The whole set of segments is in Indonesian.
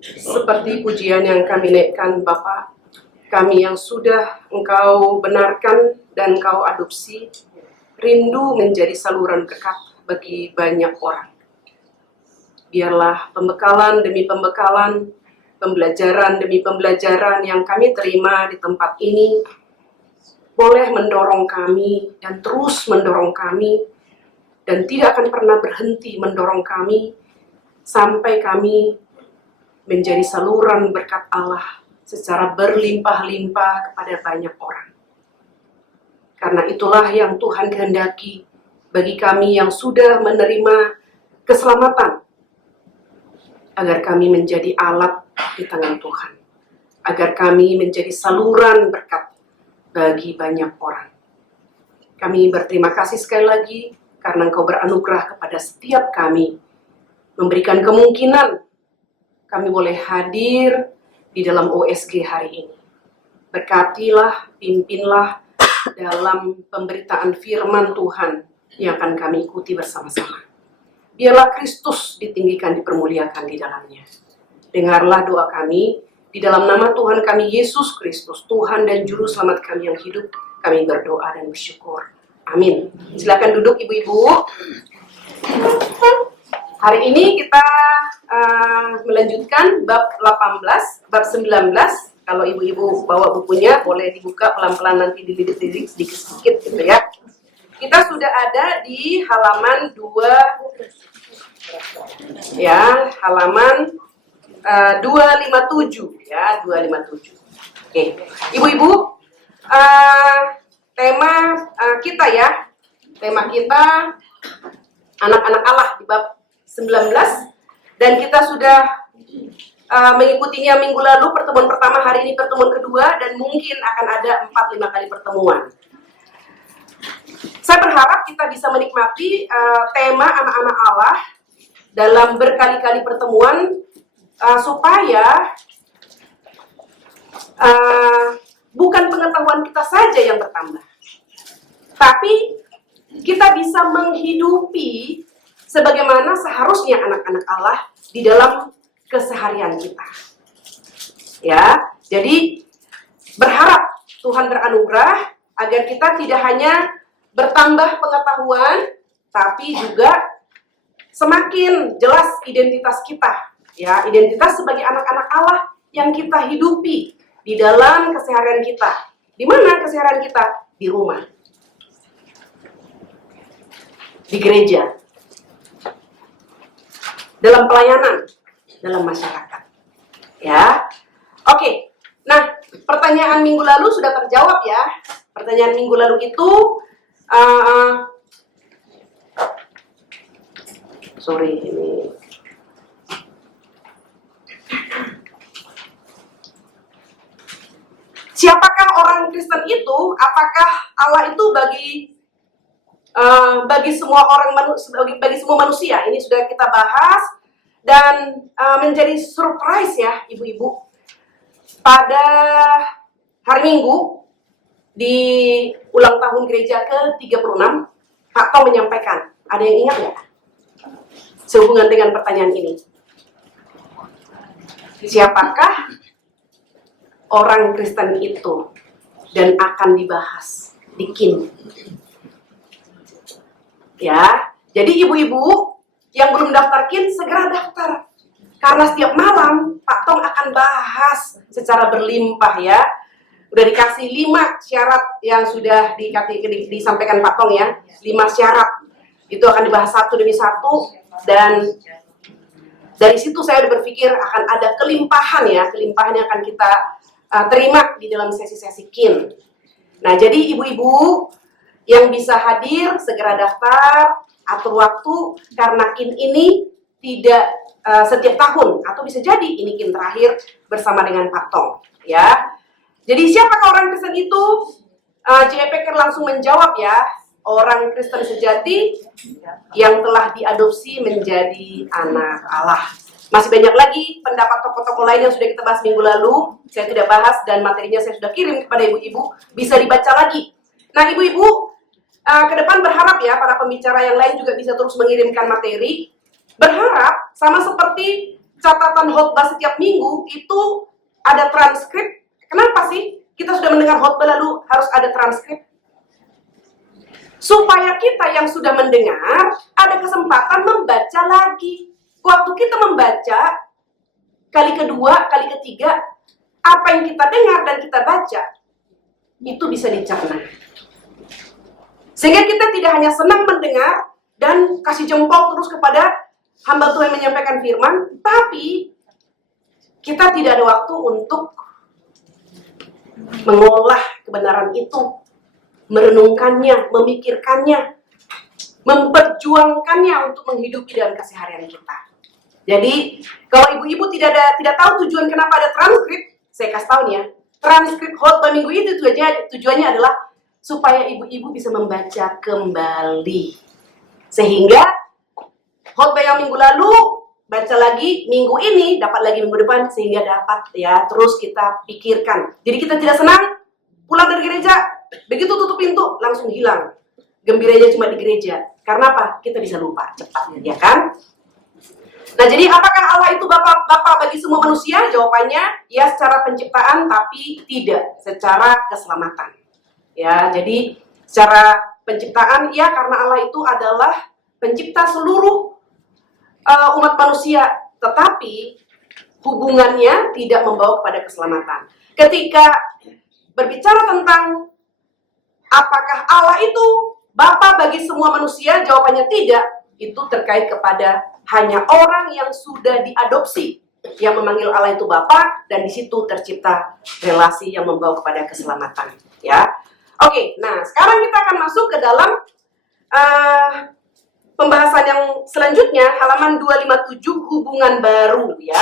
Seperti pujian yang kami naikkan, Bapa, kami yang sudah Engkau benarkan dan Engkau adopsi, rindu menjadi saluran berkat bagi banyak orang. Biarlah pembekalan demi pembekalan, pembelajaran demi pembelajaran yang kami terima di tempat ini boleh mendorong kami dan terus mendorong kami dan tidak akan pernah berhenti mendorong kami sampai kami menjadi saluran berkat Allah secara berlimpah-limpah kepada banyak orang. Karena itulah yang Tuhan kehendaki bagi kami yang sudah menerima keselamatan, agar kami menjadi alat di tangan Tuhan, agar kami menjadi saluran berkat bagi banyak orang. Kami berterima kasih sekali lagi karena Engkau beranugerah kepada setiap kami, memberikan kemungkinan kami boleh hadir di dalam OSG hari ini. Berkatilah, pimpinlah dalam pemberitaan firman Tuhan yang akan kami ikuti bersama-sama. Biarlah Kristus ditinggikan, dipermuliakan di dalamnya. Dengarlah doa kami, di dalam nama Tuhan kami Yesus Kristus, Tuhan dan Juru Selamat kami yang hidup, kami berdoa dan bersyukur. Amin. Silakan duduk ibu-ibu. Hari ini kita melanjutkan bab 18, bab 19. Kalau ibu-ibu bawa bukunya, boleh dibuka pelan-pelan, nanti dililit-lilit sedikit-sedikit gitu ya. Kita sudah ada di halaman 2, ya, halaman 257 ya, 257. Oke, ibu-ibu, tema kita ya, tema kita anak-anak Allah di bab 19, dan kita sudah mengikutinya minggu lalu, pertemuan pertama, hari ini pertemuan kedua, dan mungkin akan ada 4-5 kali pertemuan. Saya berharap kita bisa menikmati tema anak-anak Allah dalam berkali-kali pertemuan, supaya bukan pengetahuan kita saja yang bertambah, tapi kita bisa menghidupi sebagaimana seharusnya anak-anak Allah di dalam keseharian kita. Ya, jadi berharap Tuhan beranugerah agar kita tidak hanya bertambah pengetahuan, tapi juga semakin jelas identitas kita. Ya, identitas sebagai anak-anak Allah yang kita hidupi di dalam keseharian kita. Di mana keseharian kita? Di rumah, di gereja, dalam pelayanan, dalam masyarakat. Ya, oke. Nah, pertanyaan minggu lalu sudah terjawab ya. Pertanyaan minggu lalu itu, ini. Siapakah orang Kristen itu? Apakah Allah itu bagi semua orang bagi semua manusia? Ini sudah kita bahas dan menjadi surprise ya ibu-ibu. Pada hari Minggu di ulang tahun gereja ke-36, Pak Tom menyampaikan. Ada yang ingat nggak? Sehubungan dengan pertanyaan ini. Siapakah orang Kristen itu, dan akan dibahas di KIN. Ya, jadi ibu-ibu yang belum daftar KIN segera daftar. Karena setiap malam Pak Tong akan bahas secara berlimpah ya. Udah dikasih 5 syarat yang sudah disampaikan Pak Tong ya. 5 syarat. Itu akan dibahas satu demi satu, dan dari situ saya berpikir akan ada kelimpahan ya, kelimpahan yang akan kita terima di dalam sesi-sesi KIN. Nah, jadi ibu-ibu yang bisa hadir segera daftar, atur waktu, karena KIN ini tidak setiap tahun, atau bisa jadi ini KIN terakhir bersama dengan Pak Tong ya. Jadi siapakah orang Kristen itu? JPK langsung menjawab ya, orang Kristen sejati yang telah diadopsi menjadi anak Allah. Masih banyak lagi pendapat tokoh-tokoh lain yang sudah kita bahas minggu lalu. Saya tidak bahas dan materinya saya sudah kirim kepada ibu-ibu. Bisa dibaca lagi. Nah ibu-ibu, ke depan berharap ya para pembicara yang lain juga bisa terus mengirimkan materi. Berharap sama seperti catatan khotbah setiap minggu itu ada transkrip. Kenapa sih kita sudah mendengar khotbah lalu harus ada transkrip? Supaya kita yang sudah mendengar ada kesempatan membaca lagi. Waktu kita membaca kali kedua, kali ketiga, apa yang kita dengar dan kita baca itu bisa dicerna. Sehingga kita tidak hanya senang mendengar dan kasih jempol terus kepada hamba Tuhan yang menyampaikan firman, tapi kita tidak ada waktu untuk mengolah kebenaran itu, merenungkannya, memikirkannya, memperjuangkannya untuk menghidupi dalam keseharian kita. Jadi, kalau ibu-ibu tidak tahu tujuan kenapa ada transkrip, saya kasih tahu nih ya, transkrip khotbah minggu itu tujuannya adalah supaya ibu-ibu bisa membaca kembali. Sehingga khotbah yang minggu lalu baca lagi minggu ini, dapat lagi minggu depan, sehingga dapat ya terus kita pikirkan. Jadi kita tidak senang pulang dari gereja, begitu tutup pintu langsung hilang. Gembiranya cuma di gereja. Karena apa? Kita bisa lupa cepat, ya kan? Nah, jadi apakah Allah itu Bapa bagi semua manusia? Jawabannya ya secara penciptaan, tapi tidak secara keselamatan. Ya, jadi secara penciptaan ya karena Allah itu adalah pencipta seluruh umat manusia, tetapi hubungannya tidak membawa kepada keselamatan. Ketika berbicara tentang apakah Allah itu Bapa bagi semua manusia, jawabannya tidak. Itu terkait kepada hanya orang yang sudah diadopsi yang memanggil Allah itu Bapa, dan di situ tercipta relasi yang membawa kepada keselamatan. Ya, oke. Nah, sekarang kita akan masuk ke dalam pembahasan yang selanjutnya, halaman 257, hubungan baru. Ya,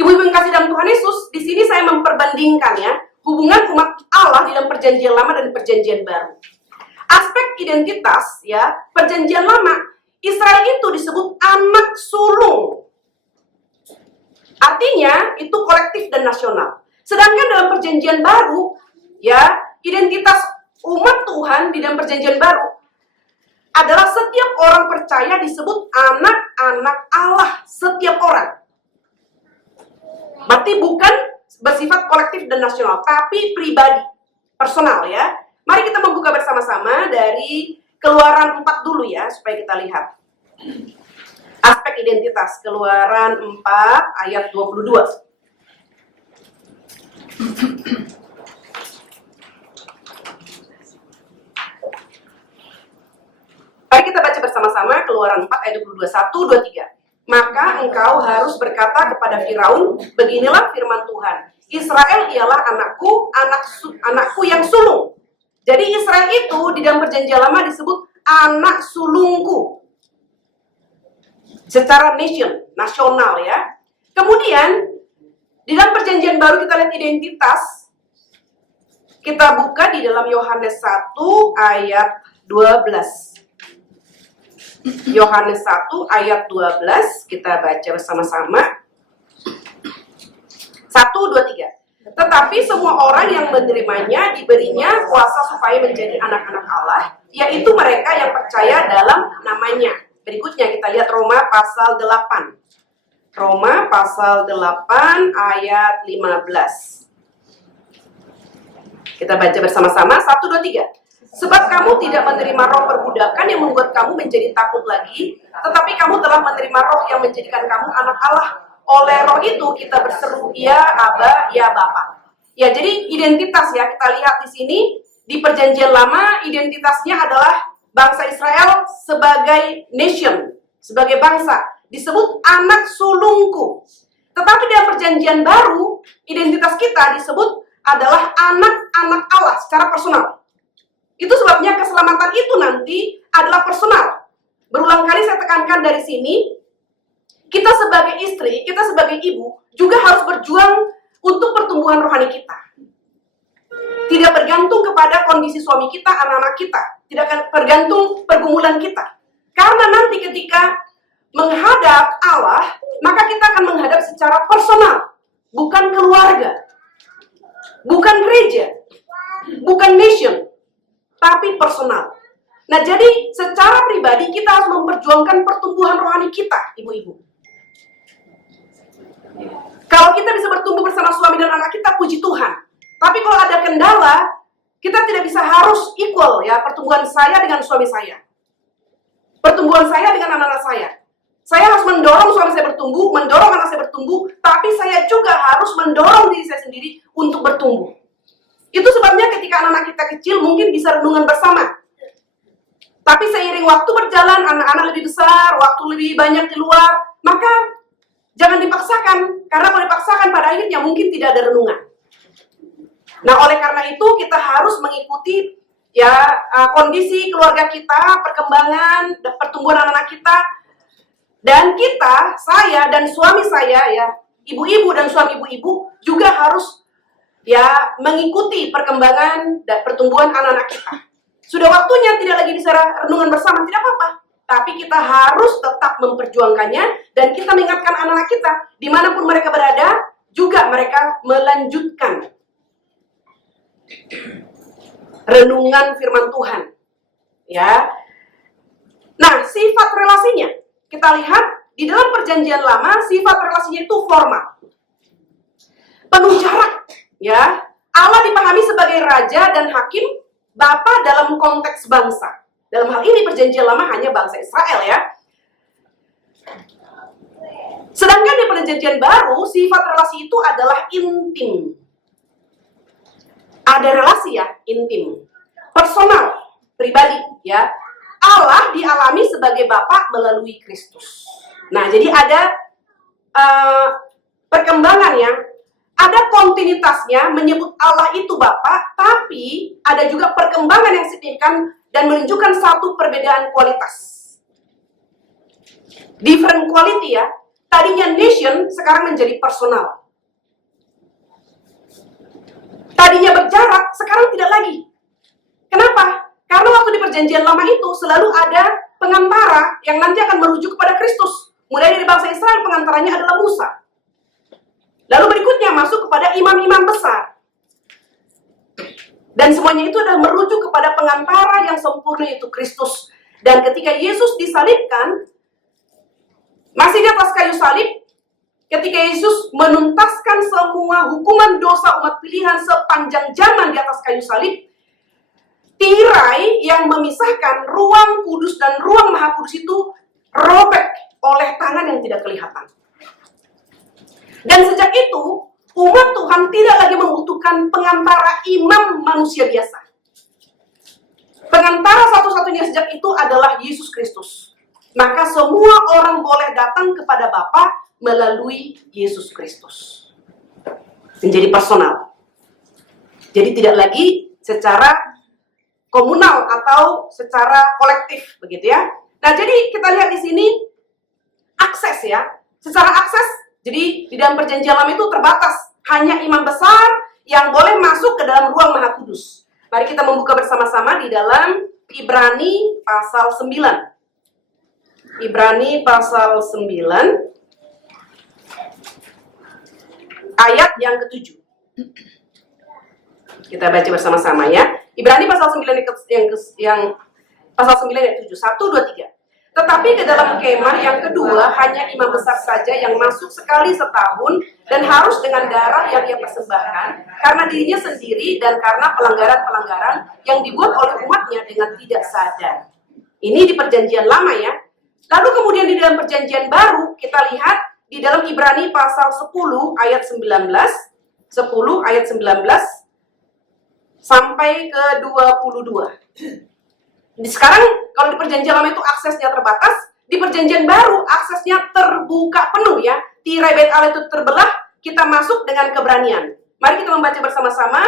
ibu-ibu yang kasih dalam Tuhan Yesus, di sini saya memperbandingkan ya hubungan umat Allah di dalam Perjanjian Lama dan Perjanjian Baru. Aspek identitas ya, Perjanjian Lama, Israel itu disebut anak sulung. Artinya itu kolektif dan nasional. Sedangkan dalam Perjanjian Baru ya, identitas umat Tuhan di dalam Perjanjian Baru adalah setiap orang percaya disebut anak-anak Allah, setiap orang. Berarti bukan bersifat kolektif dan nasional, tapi pribadi, personal ya. Mari kita membuka bersama-sama dari Keluaran 4 dulu ya, supaya kita lihat. Aspek identitas, Keluaran 4 ayat 22. Mari kita baca bersama-sama Keluaran 4 ayat 22, 1, 2, 3. Maka engkau harus berkata kepada Firaun, beginilah firman Tuhan, Israel ialah anakku yang sulung. Jadi Israel itu di dalam Perjanjian Lama disebut anak sulungku. Secara nasional ya. Kemudian di dalam Perjanjian Baru kita lihat identitas. Kita buka di dalam Yohanes 1 ayat 12. Yohanes 1 ayat 12, kita baca bersama-sama. 1, 2, 3. Tetapi semua orang yang menerimanya diberinya kuasa supaya menjadi anak-anak Allah, yaitu mereka yang percaya dalam namanya. Berikutnya kita lihat Roma pasal 8. Roma pasal 8 ayat 15. Kita baca bersama-sama, 1, 2, 3. Sebab kamu tidak menerima roh perbudakan yang membuat kamu menjadi takut lagi, tetapi kamu telah menerima roh yang menjadikan kamu anak Allah. Oleh roh itu kita berseru, ya Aba, ya Bapa. Ya, jadi identitas ya, kita lihat di sini, di Perjanjian Lama, identitasnya adalah bangsa Israel sebagai nation, sebagai bangsa, disebut anak sulungku. Tetapi dalam Perjanjian Baru, identitas kita disebut adalah anak-anak Allah secara personal. Itu sebabnya keselamatan itu nanti adalah personal. Berulang kali saya tekankan dari sini, kita sebagai istri, kita sebagai ibu, juga harus berjuang untuk pertumbuhan rohani kita. Tidak bergantung kepada kondisi suami kita, anak-anak kita. Tidak akan bergantung pergumulan kita. Karena nanti ketika menghadap Allah, maka kita akan menghadap secara personal. Bukan keluarga. Bukan gereja. Bukan nation. Tapi personal. Nah, jadi secara pribadi kita harus memperjuangkan pertumbuhan rohani kita, ibu-ibu. bertumbuh bersama suami dan anak kita, puji Tuhan. Tapi kalau ada kendala, kita tidak bisa harus equal ya, pertumbuhan saya dengan suami saya. Pertumbuhan saya dengan anak-anak saya. Saya harus mendorong suami saya bertumbuh, mendorong anak saya bertumbuh, tapi saya juga harus mendorong diri saya sendiri untuk bertumbuh. Itu sebabnya ketika anak-anak kita kecil mungkin bisa renungan bersama. Tapi seiring waktu berjalan, anak-anak lebih besar, waktu lebih banyak di luar, maka jangan dipaksakan. Karena kalau dipaksakan pada akhirnya mungkin tidak ada renungan. Nah, oleh karena itu kita harus mengikuti ya kondisi keluarga kita, perkembangan, pertumbuhan anak-anak kita. Dan kita, saya dan suami saya ya, ibu-ibu dan suami ibu-ibu juga harus ya mengikuti perkembangan dan pertumbuhan anak-anak kita. Sudah waktunya tidak lagi bisa renungan bersama, tidak apa-apa. Tapi kita harus tetap memperjuangkannya dan kita mengingatkan anak-anak kita dimanapun mereka berada, juga mereka melanjutkan renungan firman Tuhan. Ya. Nah, sifat relasinya kita lihat di dalam perjanjian lama, sifat relasinya itu formal, penuh jarak. Ya, Allah dipahami sebagai raja dan hakim, bapa dalam konteks bangsa. Dalam hal ini perjanjian lama hanya bangsa Israel ya. Sedangkan di perjanjian baru, sifat relasi itu adalah intim. Ada relasi ya, intim, personal, pribadi ya. Allah dialami sebagai Bapa melalui Kristus. Nah, jadi ada perkembangannya, ada kontinuitasnya menyebut Allah itu Bapa, tapi ada juga perkembangan yang signifikan dan menunjukkan satu perbedaan kualitas. Different quality ya. Tadinya nation, sekarang menjadi personal. Tadinya berjarak, sekarang tidak lagi. Kenapa? Karena waktu di perjanjian lama itu selalu ada pengantara yang nanti akan merujuk kepada Kristus. Mulai dari bangsa Israel, pengantaranya adalah Musa. Lalu berikutnya masuk kepada imam-imam besar. Dan semuanya itu adalah merujuk kepada pengantara yang sempurna, yaitu Kristus. Dan ketika Yesus disalibkan, masih di atas kayu salib, ketika Yesus menuntaskan semua hukuman dosa umat pilihan sepanjang zaman di atas kayu salib, tirai yang memisahkan ruang kudus dan ruang maha kudus itu robek oleh tangan yang tidak kelihatan. Dan sejak itu, umat Tuhan tidak lagi membutuhkan pengantara imam manusia biasa. Pengantara satu-satunya sejak itu adalah Yesus Kristus. Maka semua orang boleh datang kepada Bapa melalui Yesus Kristus. Menjadi personal. Jadi tidak lagi secara komunal atau secara kolektif, begitu ya. Nah, jadi kita lihat di sini akses ya. Secara akses, jadi di dalam perjanjian lama itu terbatas. Hanya imam besar yang boleh masuk ke dalam ruang maha kudus. Mari kita membuka bersama-sama di dalam Ibrani pasal 9. Ibrani pasal 9 ayat yang ke-7. Kita baca bersama-sama ya. Ibrani pasal 9 yang pasal 9 ayat 7. 1, 2, 3. Tetapi ke dalam kemah yang kedua hanya imam besar saja yang masuk sekali setahun dan harus dengan darah yang ia persembahkan karena dirinya sendiri dan karena pelanggaran-pelanggaran yang dibuat oleh umatnya dengan tidak sadar. Ini di perjanjian lama ya. Lalu kemudian di dalam perjanjian baru kita lihat di dalam Ibrani pasal 10 ayat 19, 10 ayat 19 sampai ke 22. Sekarang kalau di perjanjian lama itu aksesnya terbatas, di perjanjian baru aksesnya terbuka penuh ya. Tirai bait Allah itu terbelah, kita masuk dengan keberanian. Mari kita membaca bersama-sama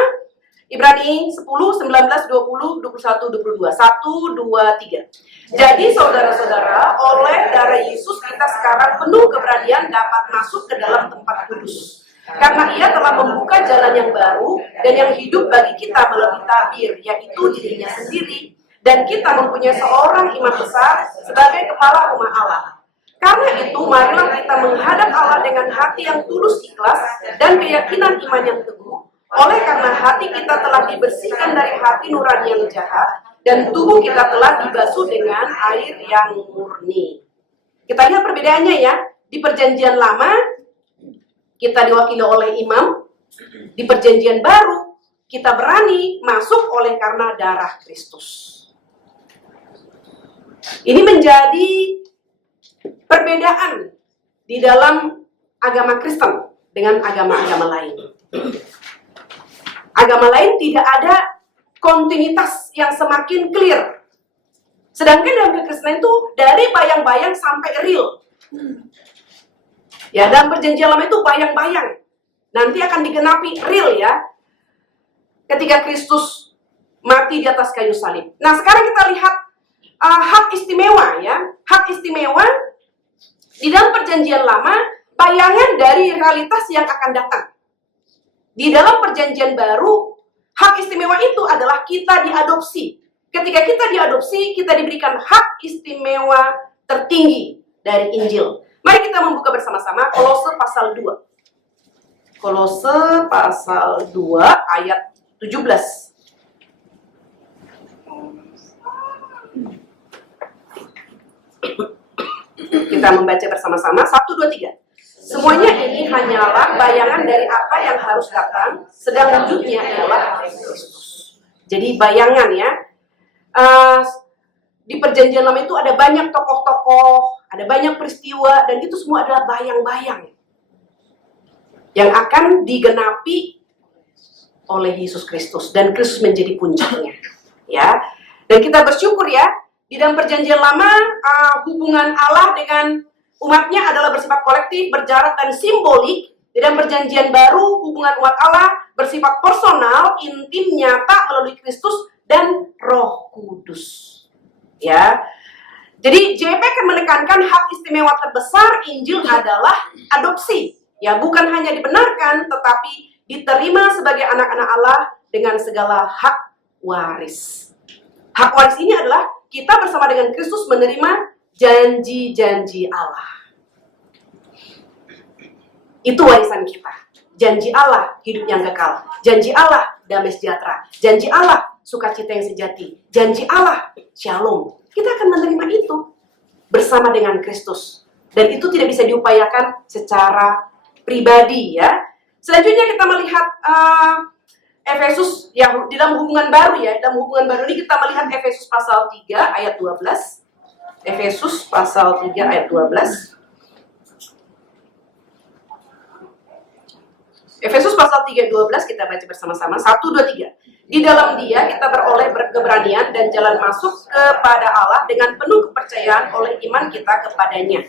Ibrani 10, 19, 20, 21, 22. 1, 2, 3. Jadi saudara-saudara, oleh darah Yesus kita sekarang penuh keberanian dapat masuk ke dalam tempat kudus. Karena ia telah membuka jalan yang baru dan yang hidup bagi kita melalui tabir, yaitu dirinya sendiri. Dan kita mempunyai seorang imam besar sebagai kepala rumah Allah. Karena itu, marilah kita menghadap Allah dengan hati yang tulus ikhlas dan keyakinan iman yang teguh. Oleh karena hati kita telah dibersihkan dari hati nurani yang jahat, dan tubuh kita telah dibasuh dengan air yang murni. Kita lihat perbedaannya ya. Di perjanjian lama, kita diwakili oleh imam. Di perjanjian baru, kita berani masuk oleh karena darah Kristus. Ini menjadi perbedaan di dalam agama Kristen dengan agama-agama lain. Agama lain tidak ada kontinuitas yang semakin clear. Sedangkan dalam kekristenan itu dari bayang-bayang sampai real. Ya, dalam perjanjian lama itu bayang-bayang. Nanti akan digenapi real ya. Ketika Kristus mati di atas kayu salib. Nah, sekarang kita lihat hak istimewa ya. Hak istimewa di dalam perjanjian lama, bayangan dari realitas yang akan datang. Di dalam perjanjian baru, hak istimewa itu adalah kita diadopsi. Ketika kita diadopsi, kita diberikan hak istimewa tertinggi dari Injil. Mari kita membuka bersama-sama Kolose pasal 2. Kolose pasal 2 ayat 17. Kita membaca bersama-sama 1, 2, 3. Semuanya ini hanyalah bayangan dari apa yang harus datang, sedang wujudnya adalah Kristus. Jadi bayangan ya. Di perjanjian lama itu ada banyak tokoh-tokoh, ada banyak peristiwa, dan itu semua adalah bayang-bayang yang akan digenapi oleh Yesus Kristus, dan Kristus menjadi puncaknya. Ya, dan kita bersyukur ya, di dalam perjanjian lama hubungan Allah dengan umatnya adalah bersifat kolektif, berjarak dan simbolik. Di dalam perjanjian baru hubungan umat Allah bersifat personal, intim, nyata melalui Kristus dan Roh Kudus. Ya, jadi JP akan menekankan hak istimewa terbesar Injil adalah adopsi. Ya, bukan hanya dibenarkan, tetapi diterima sebagai anak-anak Allah dengan segala hak waris. Hak waris ini adalah kita bersama dengan Kristus menerima janji-janji Allah. Itu warisan kita. Janji Allah, hidup yang kekal. Janji Allah, damai sejahtera. Janji Allah, sukacita yang sejati. Janji Allah, shalom. Kita akan menerima itu bersama dengan Kristus. Dan itu tidak bisa diupayakan secara pribadi ya. Selanjutnya kita melihat Efesus yang di dalam hubungan baru ya. Dalam hubungan baru ini kita melihat Efesus pasal 3 ayat 12. Efesus pasal 3 ayat 12. Efesus pasal 3 12 kita baca bersama-sama. 1, 2, 3. Di dalam Dia kita beroleh keberanian dan jalan masuk kepada Allah dengan penuh kepercayaan oleh iman kita kepadanya.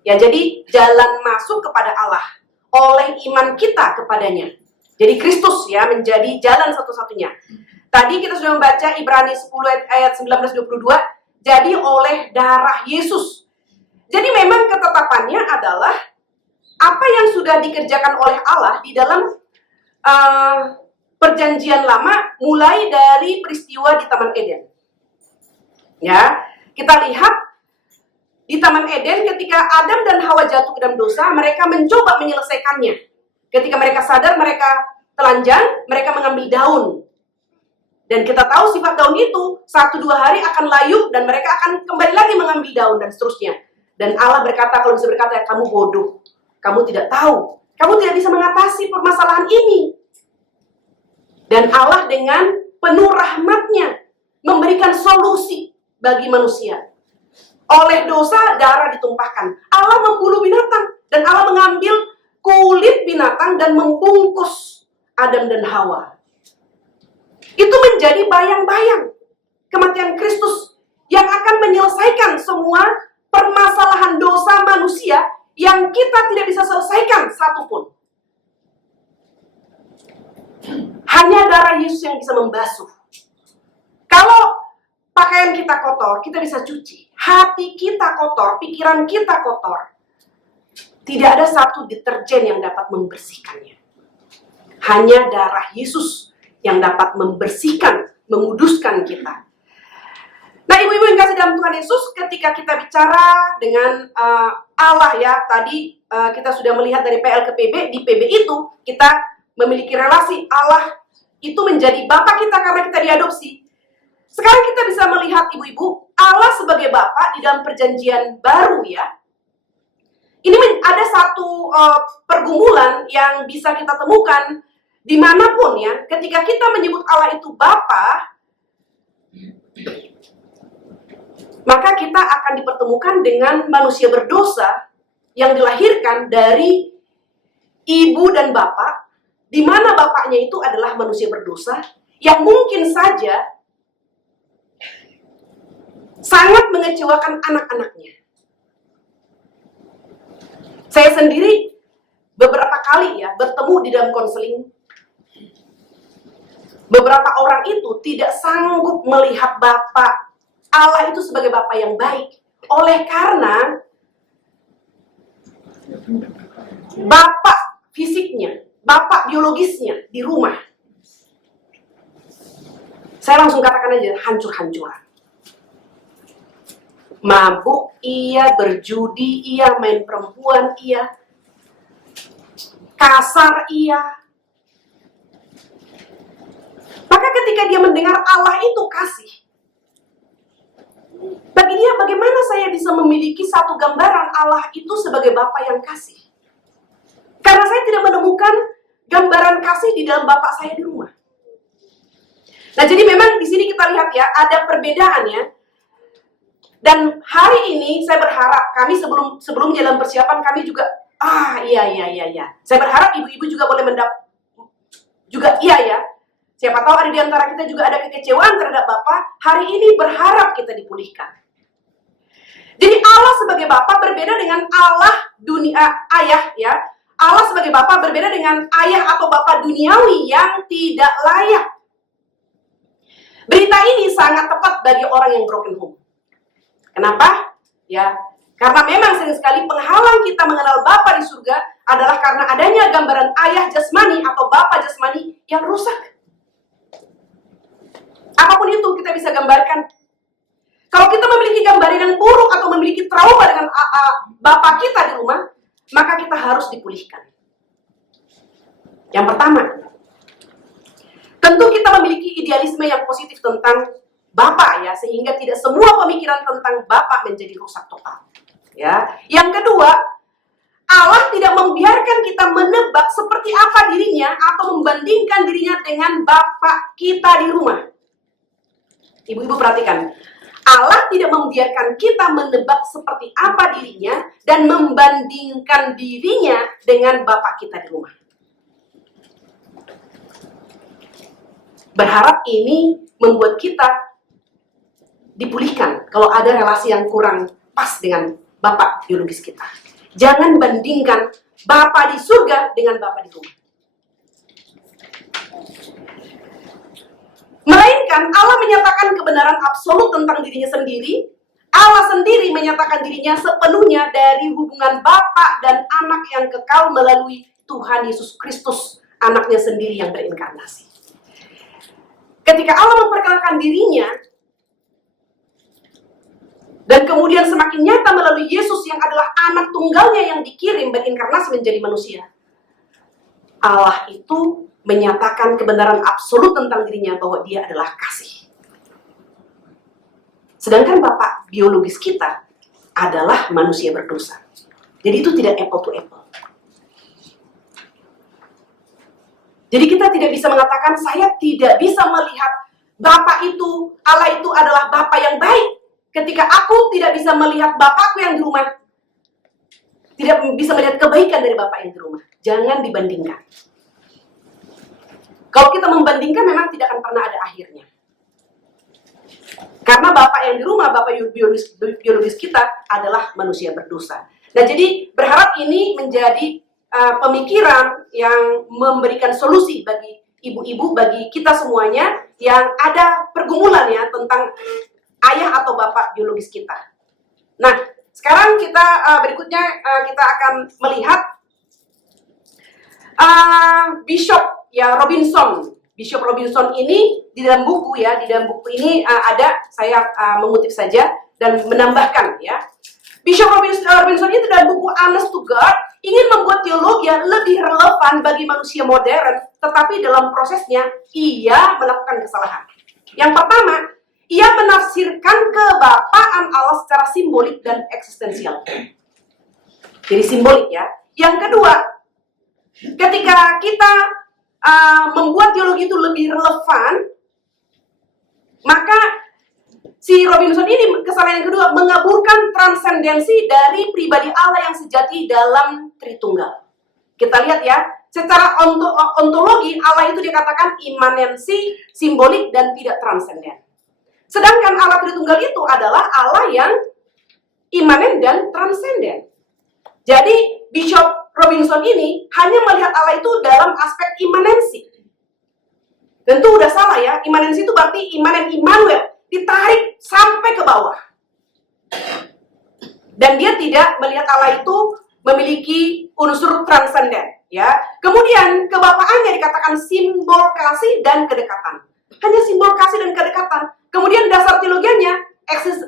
Ya, jadi jalan masuk kepada Allah oleh iman kita kepadanya. Jadi Kristus ya menjadi jalan satu-satunya. Tadi kita sudah membaca Ibrani 10 ayat 19-22. Jadi oleh darah Yesus. Jadi memang ketetapannya adalah apa yang sudah dikerjakan oleh Allah di dalam perjanjian lama mulai dari peristiwa di Taman Eden. Ya, kita lihat di Taman Eden ketika Adam dan Hawa jatuh ke dalam dosa, mereka mencoba menyelesaikannya. Ketika mereka sadar mereka telanjang, mereka mengambil daun. Dan kita tahu sifat daun itu 1-2 hari akan layu dan mereka akan kembali lagi mengambil daun dan seterusnya. Dan Allah berkata, kalau bisa berkata, kamu bodoh, kamu tidak tahu, kamu tidak bisa mengatasi permasalahan ini. Dan Allah dengan penuh rahmatnya memberikan solusi bagi manusia. Oleh dosa, darah ditumpahkan. Allah membunuh binatang. Dan Allah mengambil kulit binatang dan membungkus Adam dan Hawa. Itu menjadi bayang-bayang kematian Kristus yang akan menyelesaikan semua permasalahan dosa manusia yang kita tidak bisa selesaikan satupun. Hanya darah Yesus yang bisa membasuh. Kalau pakaian kita kotor, kita bisa cuci. Hati kita kotor, pikiran kita kotor. Tidak ada satu deterjen yang dapat membersihkannya. Hanya darah Yesus yang dapat membersihkan, menguduskan kita. Nah, ibu-ibu yang kasih dalam Tuhan Yesus, ketika kita bicara dengan Allah ya, tadi kita sudah melihat dari PL ke PB, di PB itu kita memiliki relasi Allah itu menjadi Bapa kita karena kita diadopsi. Sekarang kita bisa melihat ibu-ibu, Allah sebagai Bapa di dalam perjanjian baru ya. ada satu pergumulan yang bisa kita temukan dimanapun ya, ketika kita menyebut Allah itu Bapa, maka kita akan dipertemukan dengan manusia berdosa yang dilahirkan dari ibu dan bapak, di mana bapaknya itu adalah manusia berdosa yang mungkin saja sangat mengecewakan anak-anaknya. Saya sendiri beberapa kali ya bertemu di dalam konseling. Beberapa orang itu tidak sanggup melihat Bapa Allah itu sebagai Bapa yang baik. Oleh karena Bapak fisiknya, Bapak biologisnya di rumah. Saya langsung katakan aja, hancur-hancuran. Mabuk, iya, berjudi, iya, main perempuan, iya, kasar, iya. Maka ketika dia mendengar Allah itu kasih, bagi dia bagaimana saya bisa memiliki satu gambaran Allah itu sebagai Bapa yang kasih? Karena saya tidak menemukan gambaran kasih di dalam Bapak saya di rumah. Nah, jadi memang di sini kita lihat ya, ada perbedaannya. Dan hari ini saya berharap kami sebelumnya dalam persiapan kami juga iya. Saya berharap ibu-ibu juga boleh juga iya ya. Siapa tahu ada di antara kita juga ada kekecewaan terhadap Bapa. Hari ini berharap kita dipulihkan. Jadi Allah sebagai Bapa berbeda dengan Allah dunia ayah ya. Allah sebagai Bapa berbeda dengan ayah atau Bapa duniawi yang tidak layak. Berita ini sangat tepat bagi orang yang broken home. Kenapa? Ya, karena memang sering sekali penghalang kita mengenal Bapa di surga adalah karena adanya gambaran ayah jasmani atau Bapa jasmani yang rusak. Apapun itu kita bisa gambarkan. Kalau kita memiliki gambaran yang buruk atau memiliki trauma dengan Bapa kita di rumah, maka kita harus dipulihkan. Yang pertama, tentu kita memiliki idealisme yang positif tentang Bapa ya, sehingga tidak semua pemikiran tentang Bapa menjadi rusak total. Ya. Yang kedua, Allah tidak membiarkan kita menebak seperti apa dirinya atau membandingkan dirinya dengan Bapa kita di rumah. Ibu-ibu perhatikan, Allah tidak membiarkan kita menebak seperti apa dirinya dan membandingkan dirinya dengan Bapa kita di rumah. Berharap ini membuat kita dipulihkan kalau ada relasi yang kurang pas dengan Bapa biologis kita. Jangan bandingkan Bapa di surga dengan Bapa di rumah. Melainkan Allah menyatakan kebenaran absolut tentang dirinya sendiri. Allah sendiri menyatakan dirinya sepenuhnya dari hubungan Bapa dan Anak yang kekal melalui Tuhan Yesus Kristus, Anaknya sendiri yang berinkarnasi. Ketika Allah memperkenalkan dirinya, dan kemudian semakin nyata melalui Yesus yang adalah anak tunggalnya yang dikirim berinkarnasi menjadi manusia, Allah itu menyatakan kebenaran absolut tentang dirinya bahwa dia adalah kasih. Sedangkan Bapak biologis kita adalah manusia berdosa. Jadi itu tidak apple to apple. Jadi kita tidak bisa mengatakan saya tidak bisa melihat Bapak itu, Allah itu adalah Bapak yang baik. Ketika aku tidak bisa melihat Bapakku yang di rumah, tidak bisa melihat kebaikan dari Bapak yang di rumah. Jangan dibandingkan. Kalau kita membandingkan memang tidak akan pernah ada akhirnya. Karena Bapak yang di rumah, Bapak biologis kita adalah manusia berdosa. Nah, jadi berharap ini menjadi pemikiran yang memberikan solusi bagi ibu-ibu, bagi kita semuanya yang ada pergumulan ya tentang ayah atau bapak biologis kita. Nah, sekarang kita berikutnya kita akan melihat Bishop ya Robinson. Bishop Robinson ini di dalam buku ya, di dalam buku ini ada, saya mengutip saja dan menambahkan ya. Bishop Robinson ini dalam buku Honest to God ingin membuat teologi yang lebih relevan bagi manusia modern, tetapi dalam prosesnya ia melakukan kesalahan. Yang pertama, ia menafsirkan kebapaan Allah secara simbolik dan eksistensial. Jadi simbolik ya. Yang kedua, ketika kita membuat teologi itu lebih relevan, maka si Robinson ini kesalahan yang kedua mengaburkan transendensi dari pribadi Allah yang sejati dalam Tritunggal. Kita lihat ya, secara ontologi Allah itu dikatakan imanensi, simbolik, dan tidak transenden. Sedangkan Allah Tritunggal itu adalah Allah yang imanen dan transenden. Jadi Bishop Robinson ini hanya melihat Allah itu dalam aspek imanensi. Tentu udah salah ya, imanensi itu berarti imanen Immanuel, ditarik sampai ke bawah. Dan dia tidak melihat Allah itu memiliki unsur transenden. Ya. Kemudian kebapaannya dikatakan simbol kasih dan kedekatan. Hanya simbol kasih dan kedekatan. Kemudian dasar teologianya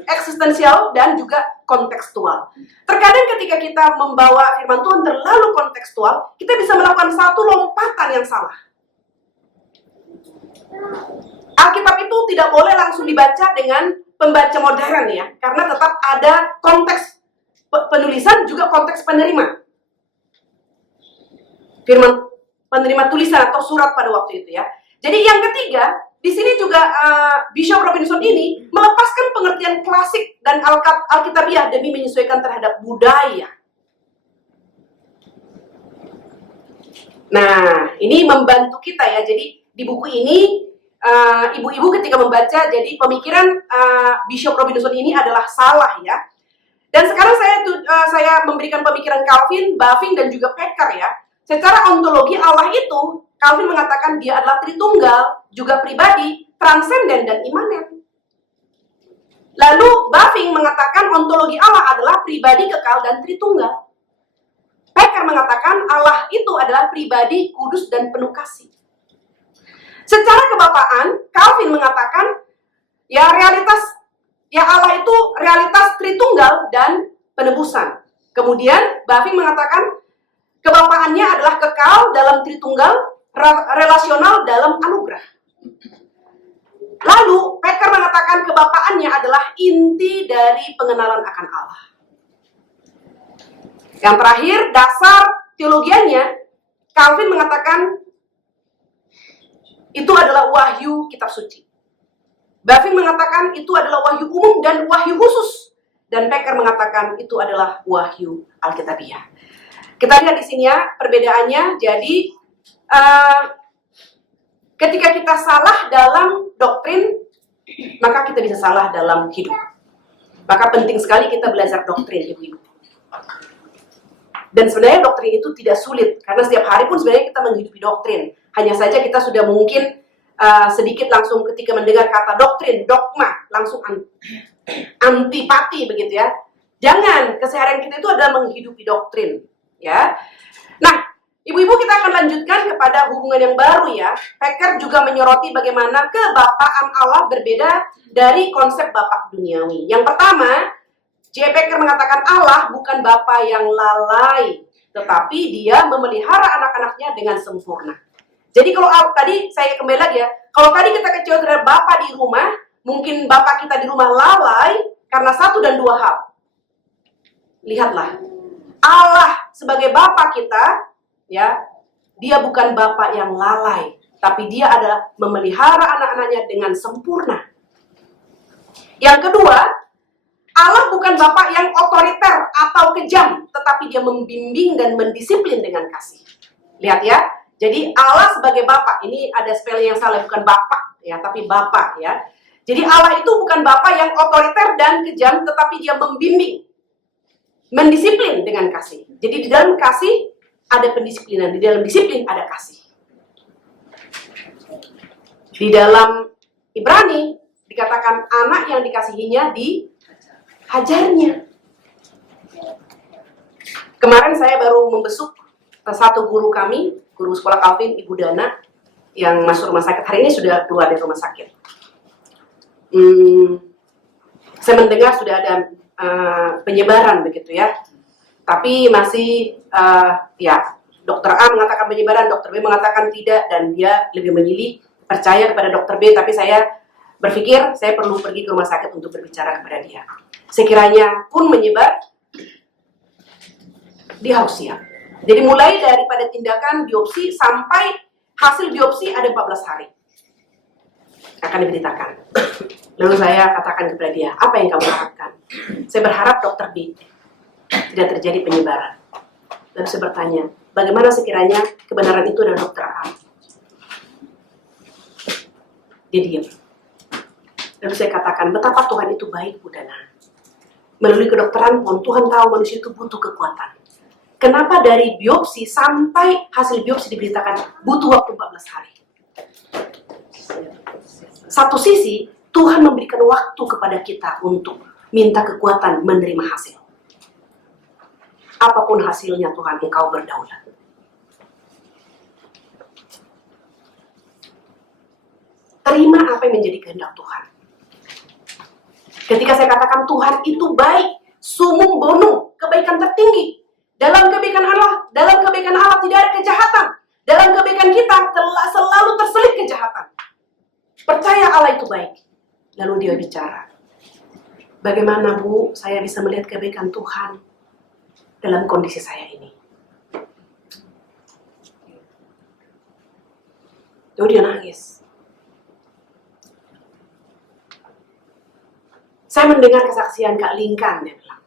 eksistensial dan juga kontekstual. Terkadang ketika kita membawa firman Tuhan terlalu kontekstual, kita bisa melakukan satu lompatan yang salah. Alkitab itu tidak boleh langsung dibaca dengan pembaca modern ya, karena tetap ada konteks penulisan juga konteks penerima. Firman penerima tulisan atau surat pada waktu itu ya. Jadi yang ketiga, di sini juga Bishop Robinson ini melepaskan pengertian klasik dan alkitabiah demi menyesuaikan terhadap budaya. Nah, ini membantu kita ya. Jadi di buku ini ibu-ibu ketika membaca, jadi pemikiran Bishop Robinson ini adalah salah ya. Dan sekarang saya memberikan pemikiran Calvin, Bavinck, dan juga Packer ya. Secara ontologi Allah itu, Calvin mengatakan dia adalah Tritunggal, juga pribadi, transenden, dan imanen. Lalu Bavinck mengatakan ontologi Allah adalah pribadi, kekal, dan Tritunggal. Packer mengatakan Allah itu adalah pribadi, kudus, dan penuh kasih. Secara kebapaan, Calvin mengatakan ya Allah itu realitas Tritunggal dan penebusan. Kemudian Bavinck mengatakan kebapaannya adalah kekal dalam Tritunggal, relasional dalam anugerah. Lalu Packer mengatakan kebapaannya adalah inti dari pengenalan akan Allah. Yang terakhir, dasar teologianya, Calvin mengatakan itu adalah wahyu kitab suci. Bavinck mengatakan itu adalah wahyu umum dan wahyu khusus. Dan Packer mengatakan itu adalah wahyu alkitabiah. Kita lihat di sini ya perbedaannya. Jadi ketika kita salah dalam doktrin, maka kita bisa salah dalam hidup. Maka penting sekali kita belajar doktrin, ibu-ibu. Dan sebenarnya doktrin itu tidak sulit, karena setiap hari pun sebenarnya kita menghidupi doktrin. Hanya saja kita sudah mungkin sedikit langsung ketika mendengar kata doktrin, dogma, langsung antipati begitu ya. Jangan, keseharian kita itu adalah menghidupi doktrin. Ya, nah, ibu-ibu kita akan lanjutkan kepada hubungan yang baru ya. Packer juga menyoroti bagaimana kebapaan Allah berbeda dari konsep bapak duniawi. Yang pertama, J. Packer mengatakan Allah bukan bapa yang lalai, tetapi dia memelihara anak-anaknya dengan sempurna. Jadi kalau tadi saya kembali lagi ya, kalau tadi kita kecewa terhadap bapak di rumah, mungkin bapak kita di rumah lalai karena satu dan dua hal. Lihatlah. Allah sebagai Bapa kita, ya, dia bukan Bapa yang lalai, tapi dia adalah memelihara anak-anaknya dengan sempurna. Yang kedua, Allah bukan Bapa yang otoriter atau kejam, tetapi dia membimbing dan mendisiplin dengan kasih. Lihat ya, jadi Allah sebagai Bapa, ini ada spelling yang salah, bukan Bapa, ya, tapi Bapa, ya. Jadi Allah itu bukan Bapa yang otoriter dan kejam, tetapi dia membimbing, mendisiplin dengan kasih. Jadi di dalam kasih ada pendisiplinan, di dalam disiplin ada kasih. Di dalam Ibrani dikatakan anak yang dikasihinya dihajarnya. Kemarin saya baru membesuk satu guru kami, guru sekolah Calvin, Ibu Dana, yang masuk rumah sakit. Hari ini sudah keluar dari rumah sakit. Saya mendengar sudah ada penyebaran begitu ya, tapi masih ya, dokter A mengatakan penyebaran, dokter B mengatakan tidak, dan dia lebih memilih percaya kepada dokter B. Tapi saya berpikir saya perlu pergi ke rumah sakit untuk berbicara kepada dia. Sekiranya pun menyebar, Dia harus siap. Jadi mulai daripada tindakan biopsi sampai hasil biopsi ada 14 hari. Akan diberitakan. Lalu saya katakan kepada dia, apa yang kamu harapkan? Saya berharap dokter B tidak terjadi penyebaran. Lalu saya bertanya, bagaimana sekiranya kebenaran itu adalah dokter A? Dia diam. Lalu saya katakan, betapa Tuhan itu baik, Bu Dana. Melalui kedokteran pun, Tuhan tahu manusia itu butuh kekuatan. Kenapa dari biopsi sampai hasil biopsi diberitakan butuh waktu 14 hari? Satu sisi, Tuhan memberikan waktu kepada kita untuk minta kekuatan menerima hasil. Apapun hasilnya Tuhan, Engkau berdaulat. Terima apa yang menjadi kehendak Tuhan. Ketika saya katakan Tuhan itu baik, sumum bonum, kebaikan tertinggi. Dalam kebaikan Allah tidak ada kejahatan. Dalam kebaikan kita selalu terselip kejahatan. Percaya Allah itu baik. Lalu dia bicara, bagaimana Bu, saya bisa melihat kebaikan Tuhan dalam kondisi saya ini. Lalu dia nangis. Saya mendengar kesaksian Kak Lingkan, dia bilang.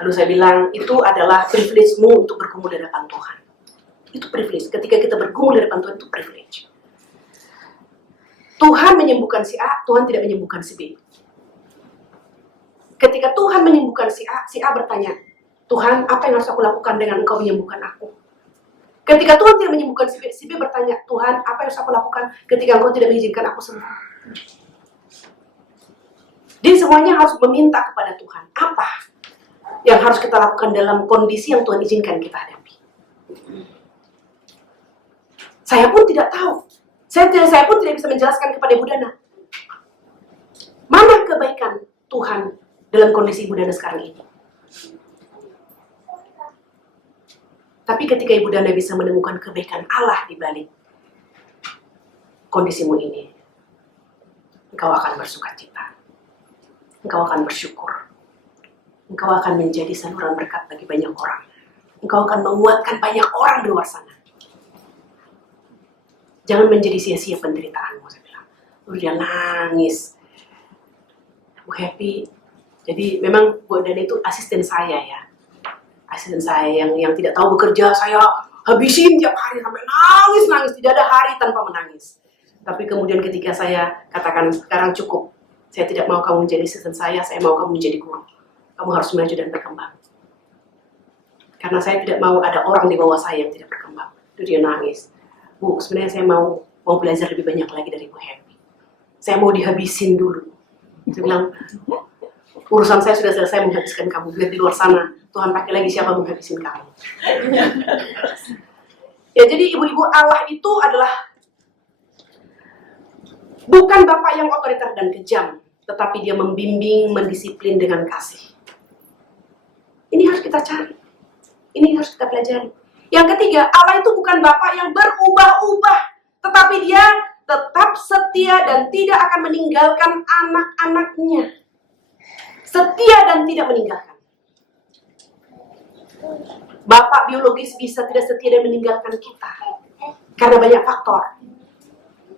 Lalu saya bilang, itu adalah privilege-mu untuk bergumul di hadapan Tuhan. Itu privilege. Ketika kita bergumul di hadapan Tuhan, itu privilege. Tuhan menyembuhkan si A, Tuhan tidak menyembuhkan si B. Ketika Tuhan menyembuhkan si A bertanya, Tuhan, apa yang harus aku lakukan dengan Engkau menyembuhkan aku? Ketika Tuhan tidak menyembuhkan si B bertanya, Tuhan, apa yang harus aku lakukan ketika Engkau tidak mengizinkan aku sembuh? Jadi semuanya harus meminta kepada Tuhan. Apa yang harus kita lakukan dalam kondisi yang Tuhan izinkan kita hadapi? Saya pun tidak tahu. Saya pun tidak bisa menjelaskan kepada Ibu Dana. Mana kebaikan Tuhan dalam kondisi Ibu Dana sekarang ini? Tapi ketika Ibu Dana bisa menemukan kebaikan Allah di balik kondisimu ini, engkau akan bersukacita. Engkau akan bersyukur. Engkau akan menjadi saluran berkat bagi banyak orang. Engkau akan menguatkan banyak orang di luar sana. Jangan menjadi sia-sia penderitaanmu, saya bilang. Lalu dia nangis. Bu Happy, jadi memang Bu Dana itu asisten saya ya. Asisten saya yang tidak tahu bekerja, saya habisin tiap hari sampai nangis. Tidak ada hari tanpa menangis. Tapi kemudian ketika saya katakan, sekarang cukup. Saya tidak mau kamu menjadi asisten saya mau kamu menjadi guru. Kamu harus maju dan berkembang. Karena saya tidak mau ada orang di bawah saya yang tidak berkembang. Lalu dia nangis. Bu, sebenarnya saya mau belajar lebih banyak lagi dari Bu Happy. Saya mau dihabisin dulu. Saya bilang, urusan saya sudah selesai menghabiskan kamu. Biar di luar sana, Tuhan pakai lagi siapa menghabisin kamu. Ya, jadi ibu-ibu, Allah itu adalah bukan Bapak yang otoriter dan kejam, tetapi dia membimbing, mendisiplin dengan kasih. Ini harus kita cari. Ini harus kita pelajari. Yang ketiga, Allah itu bukan Bapak yang berubah-ubah, tetapi dia tetap setia dan tidak akan meninggalkan anak-anaknya. Setia dan tidak meninggalkan. Bapak biologis bisa tidak setia dan meninggalkan kita. Karena banyak faktor.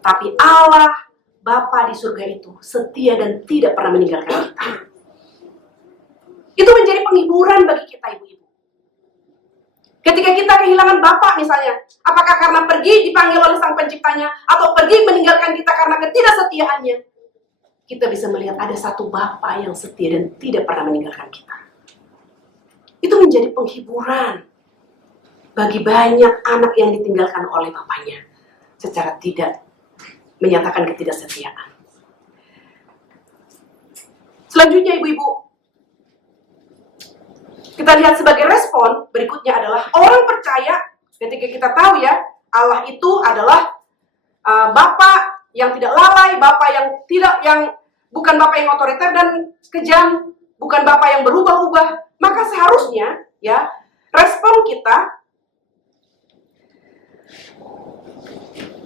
Tapi Allah, Bapa di surga itu setia dan tidak pernah meninggalkan kita. Itu menjadi penghiburan bagi kita, ibu-ibu. Ketika kita kehilangan Bapa misalnya, apakah karena pergi dipanggil oleh Sang Penciptanya, atau pergi meninggalkan kita karena ketidaksetiaannya, kita bisa melihat ada satu Bapa yang setia dan tidak pernah meninggalkan kita. Itu menjadi penghiburan bagi banyak anak yang ditinggalkan oleh bapaknya secara tidak menyatakan ketidaksetiaan. Selanjutnya ibu-ibu, kita lihat sebagai respon berikutnya adalah orang percaya ketika kita tahu ya Allah itu adalah Bapa yang tidak lalai, Bapa yang bukan Bapa yang otoriter dan kejam, bukan Bapa yang berubah-ubah, maka seharusnya ya respon kita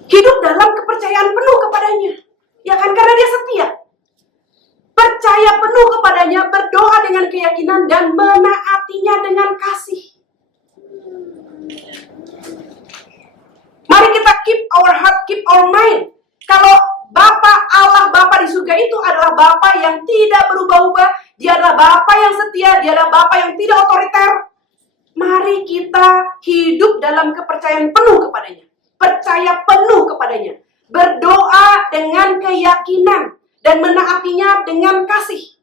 hidup dalam kepercayaan penuh kepadanya. Ya kan, karena dia setia. percaya penuh kepadanya, berdoa dengan keyakinan, dan menaatinya dengan kasih. Mari kita keep our heart, keep our mind. Kalau Bapa Allah, Bapa di surga itu adalah Bapa yang tidak berubah-ubah. Dia adalah Bapa yang setia, Dia adalah Bapa yang tidak otoriter. Mari kita hidup dalam kepercayaan penuh kepadanya. Percaya penuh kepadanya. Berdoa dengan keyakinan dan menaatinya dengan kasih.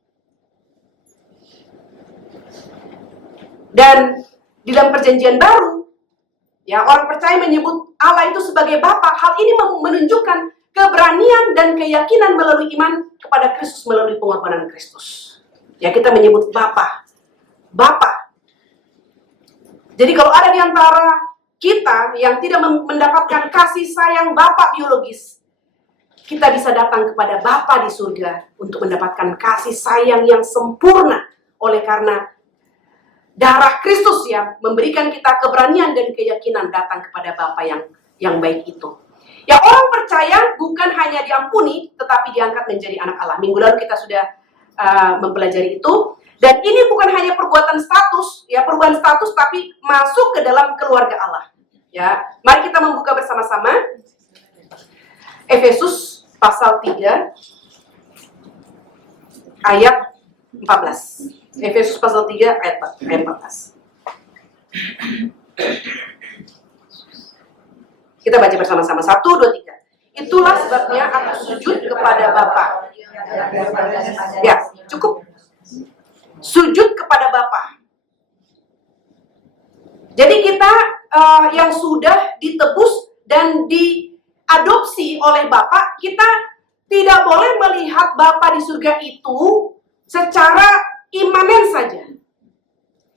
Dan di dalam perjanjian baru, ya, orang percaya menyebut Allah itu sebagai Bapa. Hal ini menunjukkan keberanian dan keyakinan melalui iman kepada Kristus melalui pengorbanan Kristus. Ya, kita menyebut Bapa. Bapa. Jadi kalau ada di antara kita yang tidak mendapatkan kasih sayang Bapa biologis, kita bisa datang kepada Bapa di surga untuk mendapatkan kasih sayang yang sempurna oleh karena darah Kristus yang memberikan kita keberanian dan keyakinan datang kepada Bapa yang baik itu. Ya, orang percaya bukan hanya diampuni, tetapi diangkat menjadi anak Allah. Minggu lalu kita sudah mempelajari itu. Dan ini bukan hanya perbuatan status, ya, perubahan status, tapi masuk ke dalam keluarga Allah. Ya, mari kita membuka bersama-sama Efesus pasal 3 ayat 14. Efesus pasal 3 ayat 14. Kita baca bersama-sama. 1, 2, 3. Itulah sebabnya aku sujud kepada Bapa. Ya, cukup. Sujud kepada Bapa. Jadi kita yang sudah ditebus dan diadopsi oleh Bapa, kita tidak boleh melihat Bapa di surga itu secara imanen saja.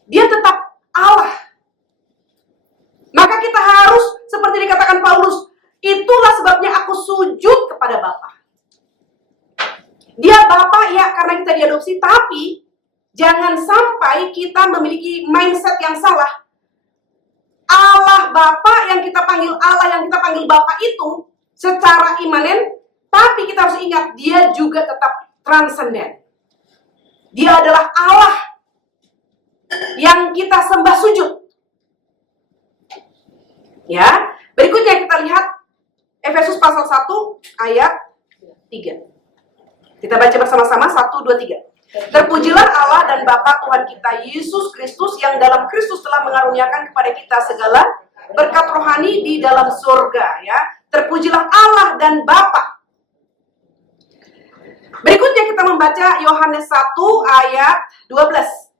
Dia tetap Allah. Maka kita harus, seperti dikatakan Paulus, itulah sebabnya aku sujud kepada Bapa. Dia Bapa ya karena kita diadopsi, tapi jangan sampai kita memiliki mindset yang salah. Allah Bapa yang kita panggil Allah, yang kita panggil Bapa itu secara imanen, tapi kita harus ingat Dia juga tetap transenden. Dia adalah Allah yang kita sembah sujud. Ya, berikutnya kita lihat Efesus pasal 1 ayat 3. Kita baca bersama-sama 1, 2, 3. Terpujilah Allah dan Bapa Tuhan kita Yesus Kristus yang dalam Kristus telah mengaruniakan kepada kita segala berkat rohani di dalam surga, ya. Terpujilah Allah dan Bapa. Berikutnya kita membaca Yohanes 1 ayat 12.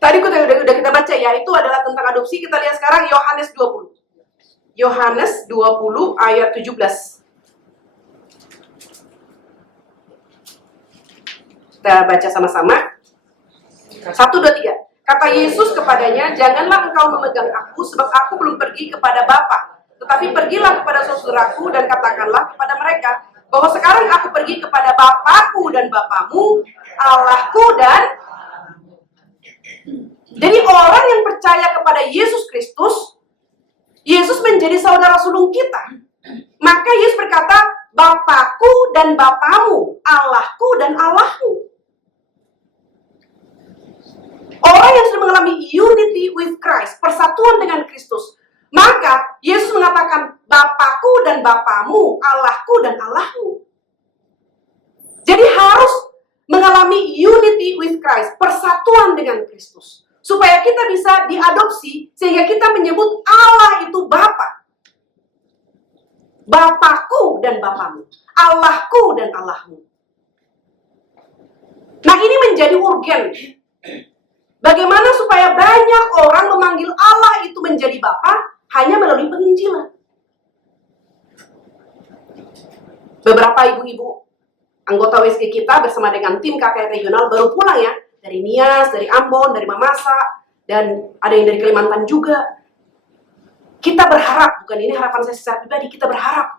Tadi udah kita baca ya, itu adalah tentang adopsi. Kita lihat sekarang Yohanes 20. Yohanes 20 ayat 17. Kita baca sama-sama. 1, 2, 3. Kata Yesus kepadanya, janganlah engkau memegang aku, sebab aku belum pergi kepada Bapa. Tetapi pergilah kepada saudaraku dan katakanlah kepada mereka, bahwa sekarang aku pergi kepada Bapakku dan Bapamu, Allahku dan... Jadi orang yang percaya kepada Yesus Kristus, Yesus menjadi saudara sulung kita. Maka Yesus berkata, Bapakku dan Bapamu, Allahku dan Allahmu. Orang yang sudah mengalami unity with Christ, persatuan dengan Kristus, maka Yesus mengatakan, Bapakku dan Bapamu, Allahku dan Allahmu. Jadi harus mengalami unity with Christ, persatuan dengan Kristus, supaya kita bisa diadopsi, sehingga kita menyebut Allah itu Bapa. Bapakku dan Bapamu, Allahku dan Allahmu. Nah, ini menjadi urgen. Bagaimana supaya banyak orang memanggil Allah itu menjadi Bapa hanya melalui penginjilan. Beberapa ibu-ibu anggota WSG kita bersama dengan tim KKR regional baru pulang ya, dari Nias, dari Ambon, dari Mamasa, dan ada yang dari Kalimantan juga. Kita berharap, bukan ini harapan saya secara pribadi, kita berharap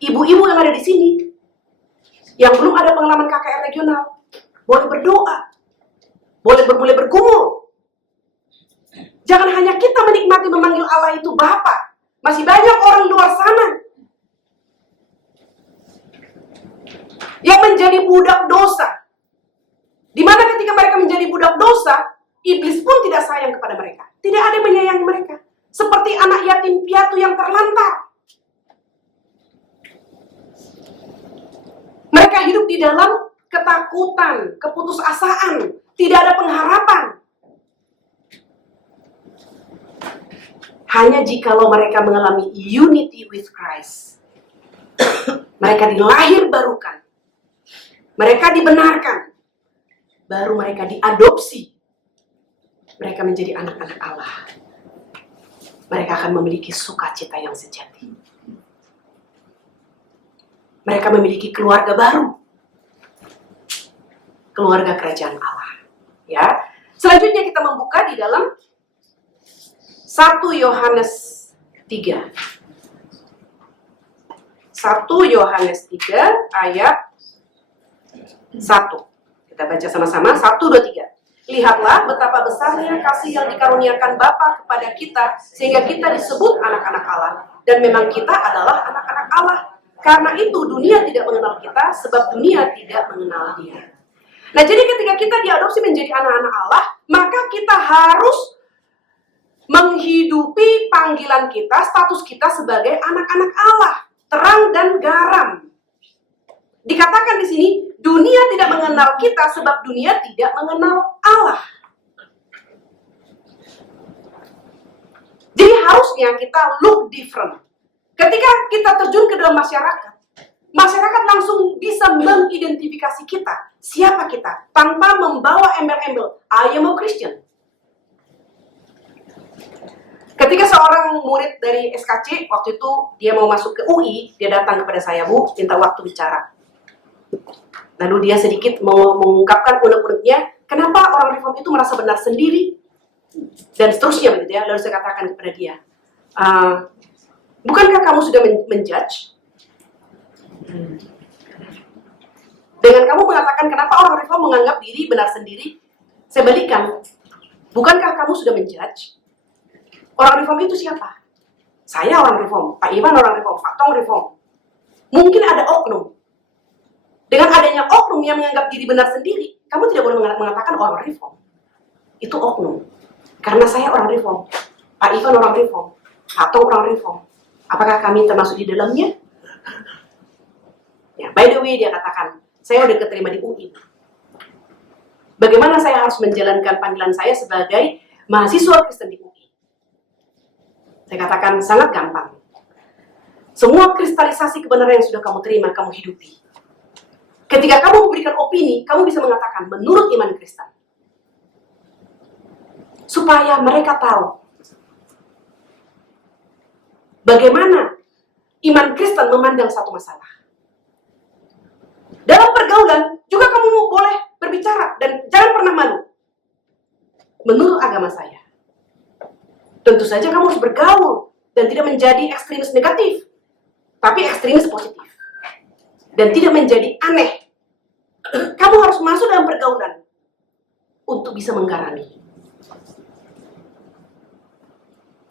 ibu-ibu yang ada di sini, yang belum ada pengalaman KKR regional, boleh berdoa, boleh bergumul. Jangan hanya kita menikmati memanggil Allah itu Bapa. Masih banyak orang luar sana yang menjadi budak dosa. Di mana ketika mereka menjadi budak dosa, iblis pun tidak sayang kepada mereka. Tidak ada yang menyayangi mereka. Seperti anak yatim piatu yang terlantar. Mereka hidup di dalam ketakutan, keputusasaan, tidak ada pengharapan. Hanya jikalau mereka mengalami unity with Christ, mereka dilahir barukan, mereka dibenarkan, baru mereka diadopsi, mereka menjadi anak-anak Allah. Mereka akan memiliki sukacita yang sejati. Mereka memiliki keluarga baru, keluarga kerajaan Allah. Ya, selanjutnya kita membuka di dalam 1 Yohanes 3. 1 Yohanes 3 ayat 1. Kita baca sama-sama, 1, 2, 3. Lihatlah betapa besarnya kasih yang dikaruniakan Bapa kepada kita, sehingga kita disebut anak-anak Allah. Dan memang kita adalah anak-anak Allah. Karena itu dunia tidak mengenal kita, sebab dunia tidak mengenal Dia. Nah, jadi ketika kita diadopsi menjadi anak-anak Allah, maka kita harus menghidupi panggilan kita, status kita sebagai anak-anak Allah, terang dan garam. Dikatakan di sini, dunia tidak mengenal kita sebab dunia tidak mengenal Allah. Jadi harusnya kita look different. Ketika kita terjun ke dalam masyarakat, masyarakat langsung bisa mengidentifikasi kita, siapa kita, tanpa membawa embel-embel, I am a Christian. Ketika seorang murid dari SKC, waktu itu dia mau masuk ke UI, dia datang kepada saya, Bu, minta waktu bicara. Lalu dia sedikit mengungkapkan unek-uneknya, kenapa orang reform itu merasa benar sendiri, dan seterusnya begitu ya. Lalu saya katakan kepada dia, bukankah kamu sudah menjudge? Dengan kamu mengatakan kenapa orang reform menganggap diri benar sendiri, saya balikan, bukankah kamu sudah menjudge? Orang reform itu siapa? Saya orang reform, Pak Iwan orang reform, Pak Tong reform. Mungkin ada oknum. Dengan adanya oknum yang menganggap diri benar sendiri, kamu tidak boleh mengatakan orang reform. Itu oknum. Karena saya orang reform, Pak Iwan orang reform, Pak Tong orang reform. Apakah kami termasuk di dalamnya? Ya, by the way, dia katakan, saya udah keterima di UI. Bagaimana saya harus menjalankan panggilan saya sebagai mahasiswa Kristen di UI? Saya katakan, sangat gampang. Semua kristalisasi kebenaran yang sudah kamu terima, kamu hidupi. Ketika kamu memberikan opini, kamu bisa mengatakan, menurut iman Kristen. Supaya mereka tahu bagaimana iman Kristen memandang satu masalah. Dalam pergaulan, juga kamu boleh berbicara, dan jangan pernah malu. Menurut agama saya. Tentu saja kamu harus bergaul, dan tidak menjadi ekstremis negatif, tapi ekstremis positif. Dan tidak menjadi aneh. Kamu harus masuk dalam pergaulan, untuk bisa menggarami.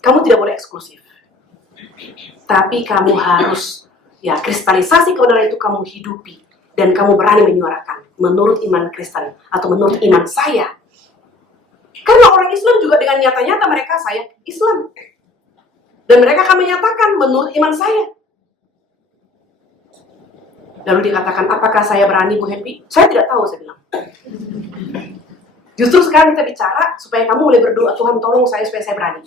Kamu tidak boleh eksklusif. Tapi kamu harus, ya, kristalisasi kebenaran itu kamu hidupi. Dan kamu berani menyuarakan, menurut iman Kristen, atau menurut iman saya. Karena orang Islam juga dengan nyata-nyata mereka, saya Islam. Dan mereka akan menyatakan, menurut iman saya. Lalu dikatakan, apakah saya berani, Bu Happy? Saya tidak tahu, saya bilang. Justru sekarang kita bicara, supaya kamu boleh berdoa, Tuhan tolong saya supaya saya berani.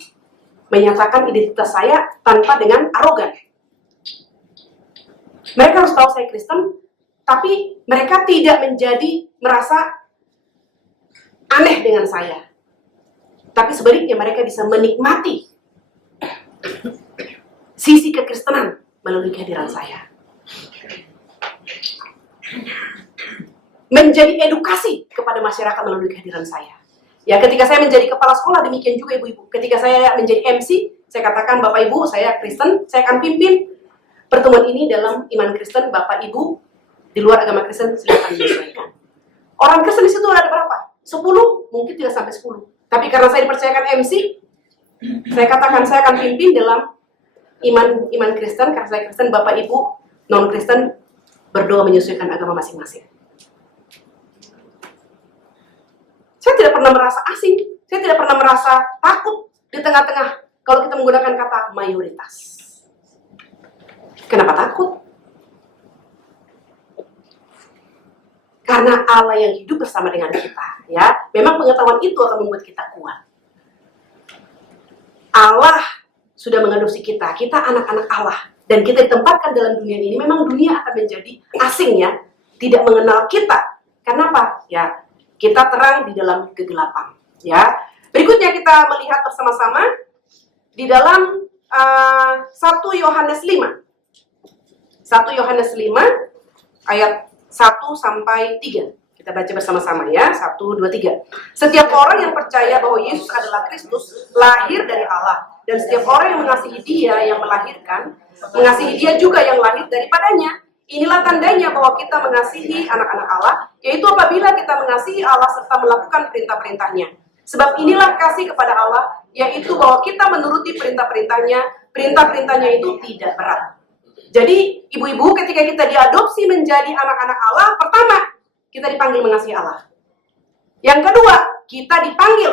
Menyatakan identitas saya tanpa dengan arogan. Mereka harus tahu saya Kristen, tapi mereka tidak menjadi merasa aneh dengan saya. Tapi sebaliknya mereka bisa menikmati sisi kekristenan melalui kehadiran saya. Menjadi edukasi kepada masyarakat melalui kehadiran saya. Ya, ketika saya menjadi kepala sekolah, demikian juga ibu-ibu. Ketika saya menjadi MC, saya katakan, Bapak Ibu, saya Kristen, saya akan pimpin pertemuan ini dalam iman Kristen. Bapak Ibu, di luar agama Kristen, silakan menyesuaikan. Orang Kristen di situ ada berapa? 10? Mungkin tidak sampai 10. Tapi karena saya dipercayakan MC, saya katakan saya akan pimpin dalam iman Kristen, karena saya Kristen, Bapak Ibu non-Kristen, berdoa menyesuaikan agama masing-masing. Saya tidak pernah merasa asing, saya tidak pernah merasa takut di tengah-tengah kalau kita menggunakan kata mayoritas. Kenapa takut? Karena Allah yang hidup bersama dengan kita, ya. Memang pengetahuan itu akan membuat kita kuat. Allah sudah mengadopsi kita anak-anak Allah, dan kita ditempatkan dalam dunia ini. Memang dunia akan menjadi asing, ya, tidak mengenal kita. Kenapa? Ya, kita terang di dalam kegelapan, ya. Berikutnya kita melihat bersama-sama di dalam 1 Yohanes 5. 1 Yohanes 5 ayat 1 sampai 3. Kita baca bersama-sama, ya. 1, 2, 3. Setiap orang yang percaya bahwa Yesus adalah Kristus lahir dari Allah, dan setiap orang yang mengasihi Dia yang melahirkan, mengasihi Dia juga yang lahir daripadanya. Inilah tandanya bahwa kita mengasihi anak-anak Allah, yaitu apabila kita mengasihi Allah serta melakukan perintah-perintahnya. Sebab inilah kasih kepada Allah, yaitu bahwa kita menuruti perintah-perintahnya. Perintah-perintahnya itu tidak berat. Jadi, ibu-ibu, ketika kita diadopsi menjadi anak-anak Allah, pertama, kita dipanggil mengasihi Allah. Yang kedua, kita dipanggil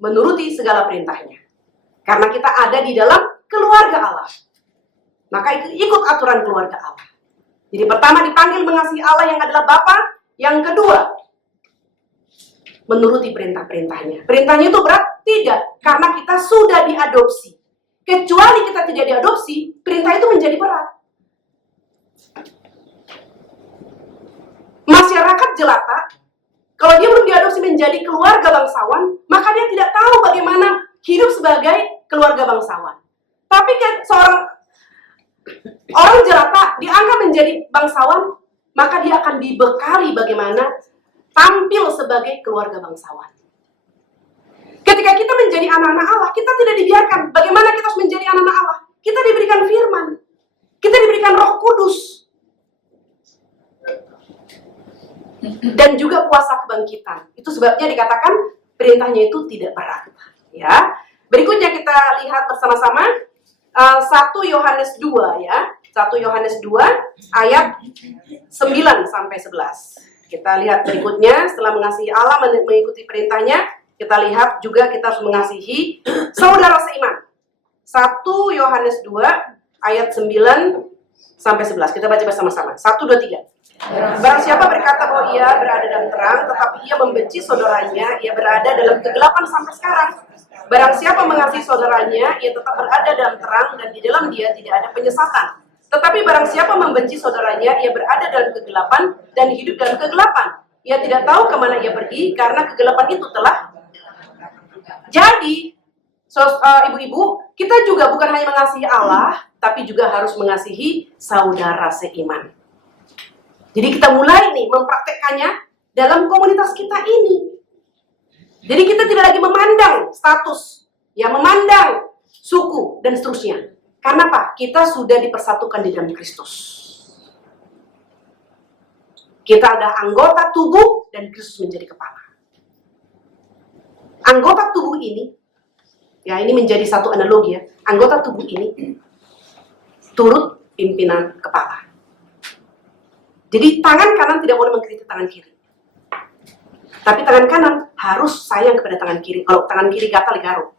menuruti segala perintahnya. Karena kita ada di dalam keluarga Allah. Maka ikut aturan keluarga Allah. Jadi pertama dipanggil mengasihi Allah yang adalah Bapa. Yang kedua, menuruti perintah-perintahnya. Perintahnya itu berat? Tidak. Karena kita sudah diadopsi. Kecuali kita tidak diadopsi, perintah itu menjadi berat. Masyarakat jelata, kalau dia belum diadopsi menjadi keluarga bangsawan, maka dia tidak tahu bagaimana hidup sebagai keluarga bangsawan. Tapi seorang orang jelata diangkat menjadi bangsawan, maka dia akan dibekali bagaimana tampil sebagai keluarga bangsawan. Ketika kita menjadi anak-anak Allah, kita tidak dibiarkan. Bagaimana kita harus menjadi anak-anak Allah? Kita diberikan firman. Kita diberikan Roh Kudus. Dan juga kuasa kebangkitan. Itu sebabnya dikatakan perintahnya itu tidak berat. Ya. Berikutnya kita lihat bersama-sama 1 Yohanes 2, ya. 1 Yohanes 2 ayat 9 sampai 11. Kita lihat berikutnya, setelah mengasihi Allah, mengikuti perintahnya, kita lihat juga kita harus mengasihi saudara seiman. 1 Yohanes 2 ayat 9 sampai 11. Kita baca bersama-sama. 1, 2, 3. Barang siapa berkata bahwa ia berada dalam terang, tetapi ia membenci saudaranya, ia berada dalam kegelapan sampai sekarang. Barang siapa mengasihi saudaranya, ia tetap berada dalam terang, dan di dalam dia tidak ada penyesatan. Tetapi barang siapa membenci saudaranya, ia berada dalam kegelapan dan hidup dalam kegelapan. Ia tidak tahu kemana ia pergi, karena kegelapan itu telah. Jadi, ibu-ibu, kita juga bukan hanya mengasihi Allah, tapi juga harus mengasihi saudara seiman. Jadi kita mulai nih mempraktekkannya dalam komunitas kita ini. Jadi kita tidak lagi memandang status, ya, memandang suku dan seterusnya. Karena apa? Kita sudah dipersatukan di dalam Kristus. Kita ada anggota tubuh dan Kristus menjadi kepala. Anggota tubuh ini, ya, ini menjadi satu analogi, ya. Anggota tubuh ini turut pimpinan kepala. Jadi tangan kanan tidak boleh mengkritik tangan kiri. Tapi tangan kanan harus sayang kepada tangan kiri. Kalau tangan kiri gatal, garuk.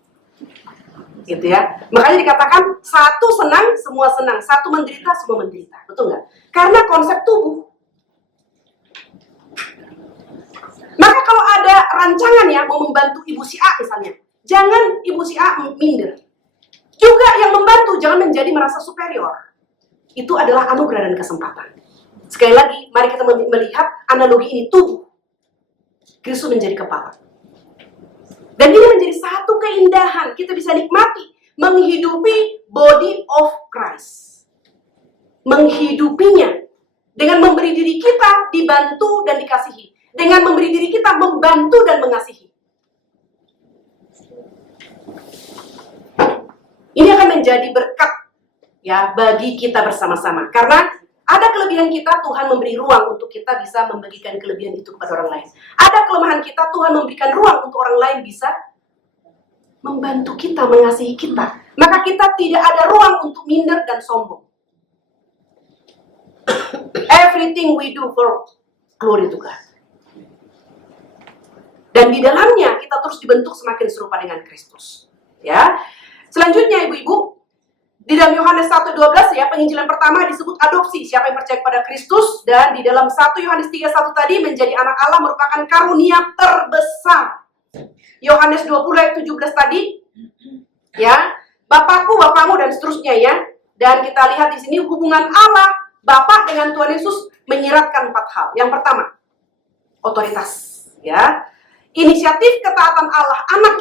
Gitu, ya. Makanya dikatakan satu senang, semua senang. Satu menderita, semua menderita. Betul nggak? Karena konsep tubuh. Maka kalau ada rancangan ya mau membantu ibu si A misalnya, jangan ibu si A minder. Juga yang membantu jangan menjadi merasa superior. Itu adalah anugerah dan kesempatan. Sekali lagi, mari kita melihat analogi ini, tubuh. Kristus menjadi kepala. Dan ini menjadi satu keindahan. Kita bisa nikmati, menghidupi body of Christ. Menghidupinya. Dengan memberi diri kita dibantu dan dikasihi. Dengan memberi diri kita membantu dan mengasihi. Ini akan menjadi berkat, ya, bagi kita bersama-sama. Karena ada kelebihan kita, Tuhan memberi ruang untuk kita bisa membagikan kelebihan itu kepada orang lain. Ada kelemahan kita, Tuhan memberikan ruang untuk orang lain bisa membantu kita, mengasihi kita. Maka kita tidak ada ruang untuk minder dan sombong. Everything we do for glory to God. Dan di dalamnya kita terus dibentuk semakin serupa dengan Kristus. Ya. Selanjutnya ibu-ibu, di dalam Yohanes 1:12 ya, penginjilan pertama disebut adopsi, siapa yang percaya kepada Kristus, dan di dalam 1 Yohanes 3:1 tadi menjadi anak Allah merupakan karunia terbesar. Yohanes 20 ayat 17 tadi ya, Bapakku, Bapakmu dan seterusnya ya. Dan kita lihat di sini hubungan Allah Bapa dengan Tuhan Yesus menyiratkan 4 hal. Yang pertama, otoritas ya. Inisiatif ketaatan Allah anak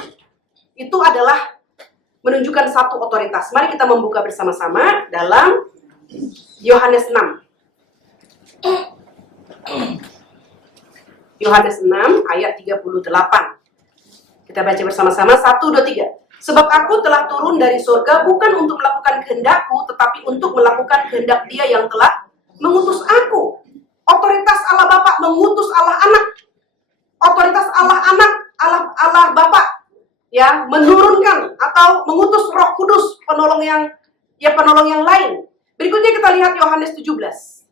itu adalah menunjukkan satu otoritas. Mari kita membuka bersama-sama dalam Yohanes 6. Yohanes 6 ayat 38. Kita baca bersama-sama 1, 2, 3. Sebab aku telah turun dari surga bukan untuk melakukan kehendakku, tetapi untuk melakukan kehendak Dia yang telah mengutus aku. Otoritas Allah Bapa mengutus Allah Anak. Otoritas Allah Anak, Allah Bapa ya, menurunkan atau mengutus Roh Kudus, penolong yang lain. Berikutnya kita lihat Yohanes 17.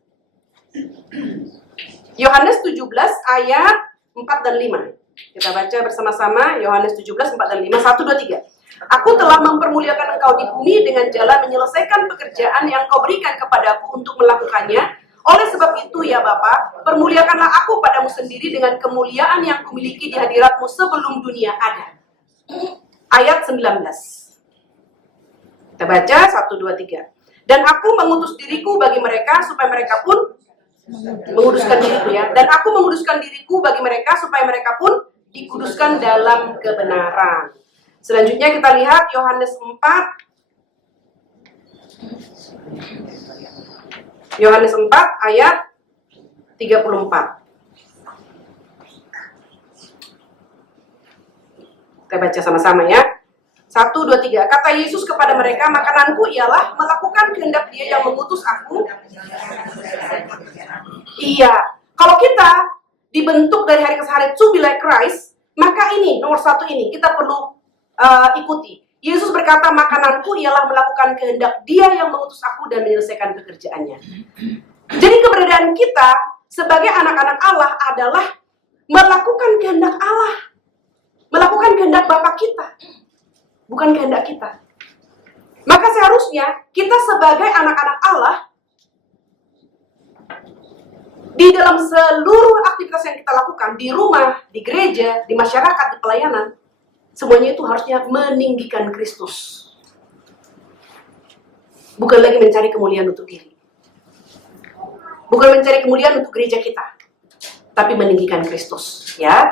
Yohanes 17 ayat 4 dan 5. Kita baca bersama-sama Yohanes 17, 4 dan 5. 1, 2, 3. Aku telah mempermuliakan engkau di bumi dengan jalan menyelesaikan pekerjaan yang kau berikan kepadaku untuk melakukannya. Oleh sebab itu ya Bapa, permuliakanlah aku padamu sendiri dengan kemuliaan yang kumiliki di hadiratmu sebelum dunia ada. Ayat 19. Kita baca 1, 2, 3. Dan aku mengutus diriku bagi mereka supaya mereka pun menguduskan diriku ya. Dan aku menguduskan diriku bagi mereka supaya mereka pun dikuduskan dalam kebenaran. Selanjutnya kita lihat Yohanes 4. Yohanes 4 ayat 34. Kita baca sama-sama ya. 1, 2, 3. Kata Yesus kepada mereka, makananku ialah melakukan kehendak Dia yang mengutus aku. Iya. Kalau kita dibentuk dari hari ke hari to be like Christ, maka ini nomor 1 ini kita perlu ikuti. Yesus berkata, makananku ialah melakukan kehendak Dia yang mengutus aku dan menyelesaikan pekerjaannya. Jadi keberadaan kita sebagai anak-anak Allah adalah melakukan kehendak Allah. Melakukan kehendak Bapa kita. Bukan kehendak kita. Maka seharusnya kita sebagai anak-anak Allah, di dalam seluruh aktivitas yang kita lakukan, di rumah, di gereja, di masyarakat, di pelayanan, semuanya itu harusnya meninggikan Kristus. Bukan lagi mencari kemuliaan untuk diri. Bukan mencari kemuliaan untuk gereja kita. Tapi meninggikan Kristus. Ya.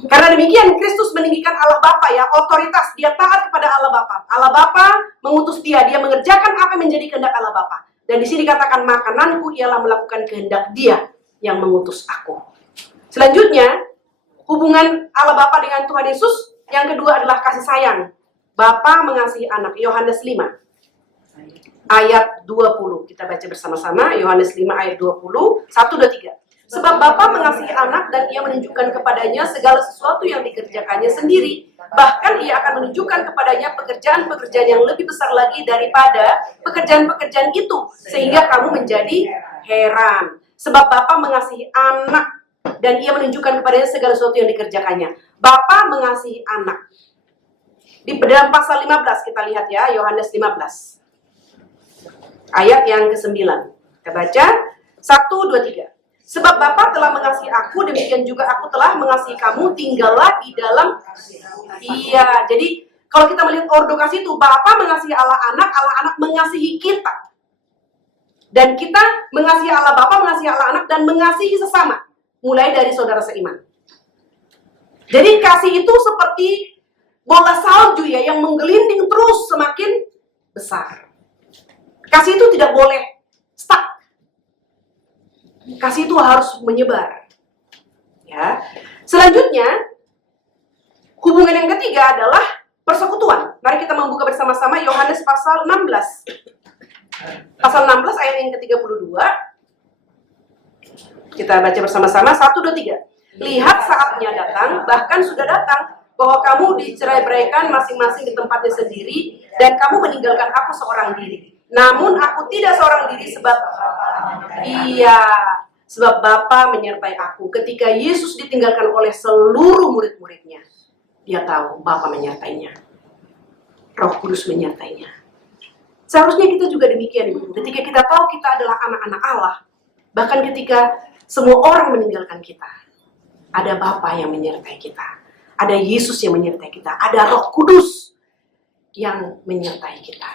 Karena demikian Kristus meninggikan Allah Bapa ya. Otoritas. Dia taat kepada Allah Bapa. Allah Bapa mengutus Dia. Dia mengerjakan apa yang menjadi kehendak Allah Bapa. Dan di sini dikatakan makananku ialah melakukan kehendak Dia yang mengutus aku. Selanjutnya, hubungan Allah Bapa dengan Tuhan Yesus. Yang kedua adalah kasih sayang. Bapa mengasihi anak. Yohanes 5 ayat 20. Kita baca bersama-sama. Yohanes 5 ayat 20. 1, 2, 3. Sebab Bapa mengasihi anak dan Ia menunjukkan kepadanya segala sesuatu yang dikerjakannya sendiri. Bahkan Ia akan menunjukkan kepadanya pekerjaan-pekerjaan yang lebih besar lagi daripada pekerjaan-pekerjaan itu. Sehingga kamu menjadi heran. Sebab Bapa mengasihi anak dan Ia menunjukkan kepadanya segala sesuatu yang dikerjakannya. Bapa mengasihi anak. Di dalam pasal 15 kita lihat ya, Yohanes 15. Ayat yang ke-9. Kita baca 1, 2, 3. Sebab Bapa telah mengasihi aku, demikian juga aku telah mengasihi kamu, tinggallah di dalam. Iya, jadi kalau kita melihat ordo kasih itu, Bapa mengasihi Allah anak mengasihi kita. Dan kita mengasihi Allah Bapa, mengasihi Allah anak, dan mengasihi sesama. Mulai dari saudara seiman. Jadi kasih itu seperti bola salju ya, yang menggelinding terus semakin besar. Kasih itu tidak boleh stuck. Kasih itu harus menyebar. Ya. Selanjutnya, hubungan yang ketiga adalah persekutuan. Mari kita membuka bersama-sama Yohanes pasal 16. Pasal 16 ayat yang ke-32. Kita baca bersama-sama 1, 2, 3. Lihat saatnya datang, bahkan sudah datang, bahwa kamu dicerai-beraikan masing-masing di tempatnya sendiri, dan kamu meninggalkan aku seorang diri. Namun aku tidak seorang diri sebab Bapa menyertai aku. Ketika Yesus ditinggalkan oleh seluruh murid-muridnya, dia tahu Bapa menyertainya. Roh Kudus menyertainya. Seharusnya kita juga demikian, Ibu. Ketika kita tahu kita adalah anak-anak Allah, bahkan ketika semua orang meninggalkan kita, ada Bapa yang menyertai kita. Ada Yesus yang menyertai kita. Ada Roh Kudus yang menyertai kita.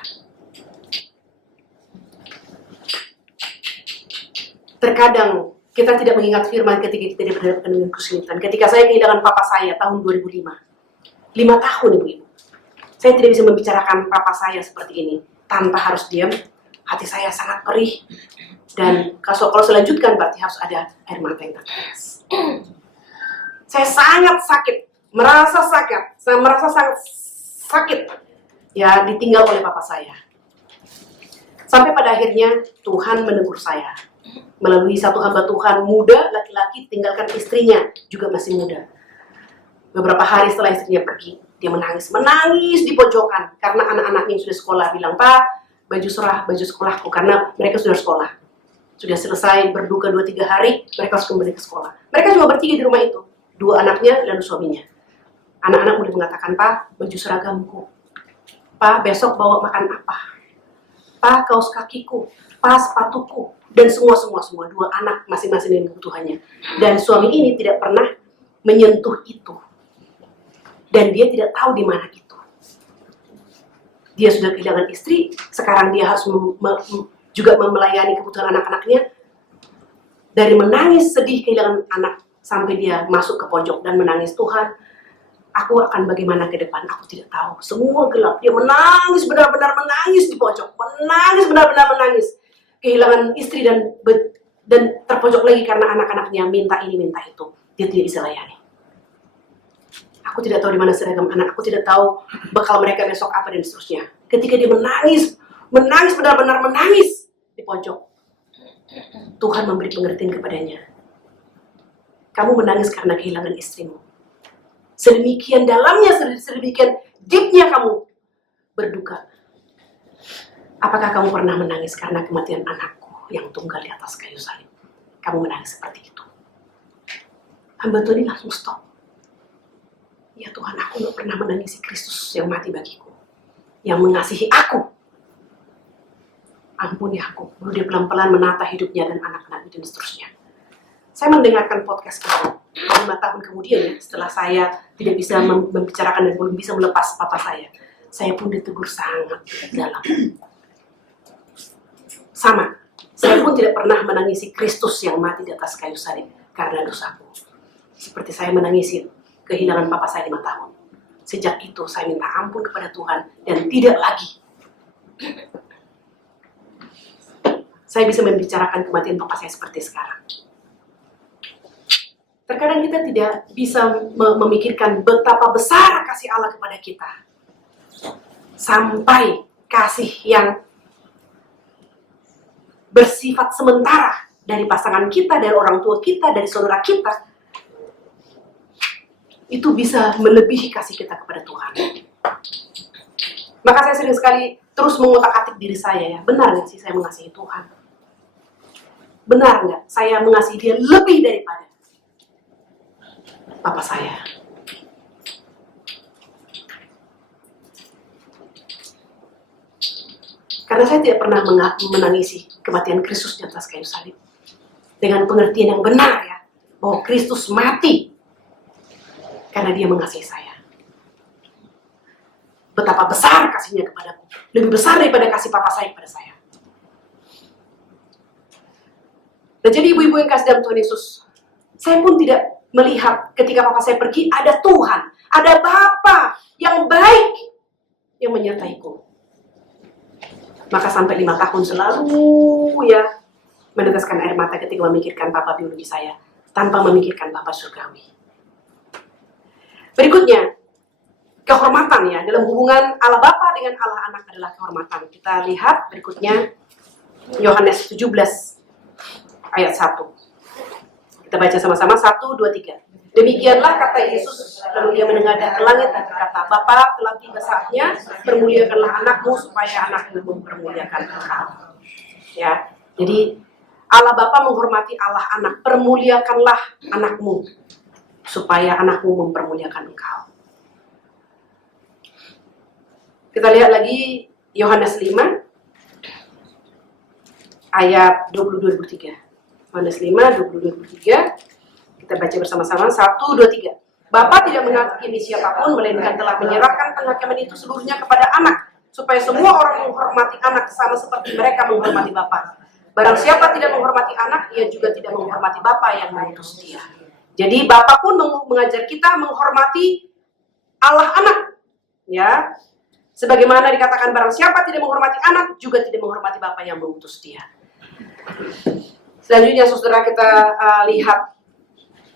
Terkadang kita tidak mengingat firman ketika kita berhadapan dengan kesulitan. Ketika saya kehilangan papa saya tahun 2005. 5 tahun, Ibu-ibu. Saya tidak bisa membicarakan papa saya seperti ini tanpa harus diam. Hati saya sangat perih. Dan kalau saya lanjutkan berarti harus ada air mata yang tertetes. Saya sangat sakit, saya merasa sangat sakit ya ditinggal oleh papa saya. Sampai pada akhirnya Tuhan menegur saya melalui satu hamba Tuhan muda, laki-laki, tinggalkan istrinya juga masih muda. Beberapa hari setelah istrinya pergi, dia menangis di pojokan karena anak-anaknya yang sudah sekolah bilang, "Pak, baju sekolahku," karena mereka sudah sekolah. Sudah selesai berduka 2-3 hari, mereka harus kembali ke sekolah. Mereka cuma bertiga di rumah itu, 2 anaknya lalu suaminya. Anak-anak mulai mengatakan, "Pak, baju seragamku. Pak, besok bawa makan apa? Pak, kaos kakiku. Pak, sepatuku." Dan semua 2 anak masing-masing dengan kebutuhannya. Dan suami ini tidak pernah menyentuh itu. Dan dia tidak tahu di mana itu. Dia sudah kehilangan istri, sekarang dia harus juga melayani kebutuhan anak-anaknya. Dari menangis sedih kehilangan anak, sampai dia masuk ke pojok dan menangis, "Tuhan, aku akan bagaimana ke depan? Aku tidak tahu. Semua gelap." Dia menangis, benar-benar menangis di pojok. Benar-benar menangis. Kehilangan istri dan terpojok lagi karena anak-anaknya minta ini, minta itu. Dia tidak bisa layani. Aku tidak tahu di mana seragam anak. Aku tidak tahu bekal mereka besok apa dan seterusnya. Ketika dia menangis, benar-benar menangis di pojok. Tuhan memberi pengertian kepadanya. Kamu menangis karena kehilangan istrimu. Sedemikian dalamnya, sedemikian deepnya kamu berduka. Apakah kamu pernah menangis karena kematian anakku yang tunggal di atas kayu salib? Kamu menangis seperti itu. Hamba Tuhan ini langsung stop. Ya Tuhan, aku gak pernah menangisi Kristus yang mati bagiku, yang mengasihi aku. Ampuni aku. Lalu dia pelan-pelan menata hidupnya dan anak-anaknya dan seterusnya. Saya mendengarkan podcast itu 5 tahun kemudian ya, setelah saya tidak bisa membicarakan dan belum bisa melepas papa saya pun ditegur sangat dalam. Sama, saya pun tidak pernah menangisi Kristus yang mati di atas kayu salib karena dosaku. Seperti saya menangisi kehilangan papa saya 5 tahun. Sejak itu saya minta ampun kepada Tuhan dan tidak lagi. Saya bisa membicarakan kematian papa saya seperti sekarang. Terkadang kita tidak bisa memikirkan betapa besar kasih Allah kepada kita. Sampai kasih yang bersifat sementara dari pasangan kita, dari orang tua kita, dari saudara kita, itu bisa melebihi kasih kita kepada Tuhan. Maka saya sering sekali terus mengotak-atik diri saya ya, benar nggak sih saya mengasihi Tuhan? Benar nggak saya mengasihi Dia lebih daripada Papa saya? Karena saya tidak pernah menangisi kematian Kristus di atas kayu salib. Dengan pengertian yang benar ya, bahwa Kristus mati karena Dia mengasihi saya. Betapa besar kasihnya kepadaku. Lebih besar daripada kasih papa saya kepada saya. Dan jadi ibu-ibu yang kasih dalam Tuhan Yesus, saya pun tidak melihat ketika papa saya pergi, ada Tuhan, ada Bapa yang baik yang menyertaiku. Maka sampai 5 tahun selalu ya meneteskan air mata ketika memikirkan papa biologi saya, tanpa memikirkan Bapa surgawi. Berikutnya, kehormatan ya, dalam hubungan Allah Bapa dengan Allah Anak adalah kehormatan. Kita lihat berikutnya Yohanes 17 ayat 1. Kita baca sama-sama, 1, 2, 3. Demikianlah kata Yesus, lalu ia menengadah ke langit dan berkata, Bapa, telah tiba saatnya, permuliakanlah anakmu supaya anakmu mempermuliakan engkau. Ya, jadi Allah Bapa menghormati Allah anak, permuliakanlah anakmu supaya anakmu mempermuliakan engkau. Kita lihat lagi Yohanes 5 ayat 22-23. Yohanes 5 22-23. Kita baca bersama-sama, 1, 2, 3. Bapa tidak menghakimi siapapun, melainkan telah menyerahkan penghakiman itu seluruhnya kepada anak, supaya semua orang menghormati anak sama seperti mereka menghormati Bapa. Barang siapa tidak menghormati anak, ia juga tidak menghormati Bapa yang mengutus dia. Jadi Bapa pun mengajar kita menghormati Allah anak. Ya, sebagaimana dikatakan barang siapa tidak menghormati anak, juga tidak menghormati Bapa yang mengutus dia. Selanjutnya saudara kita lihat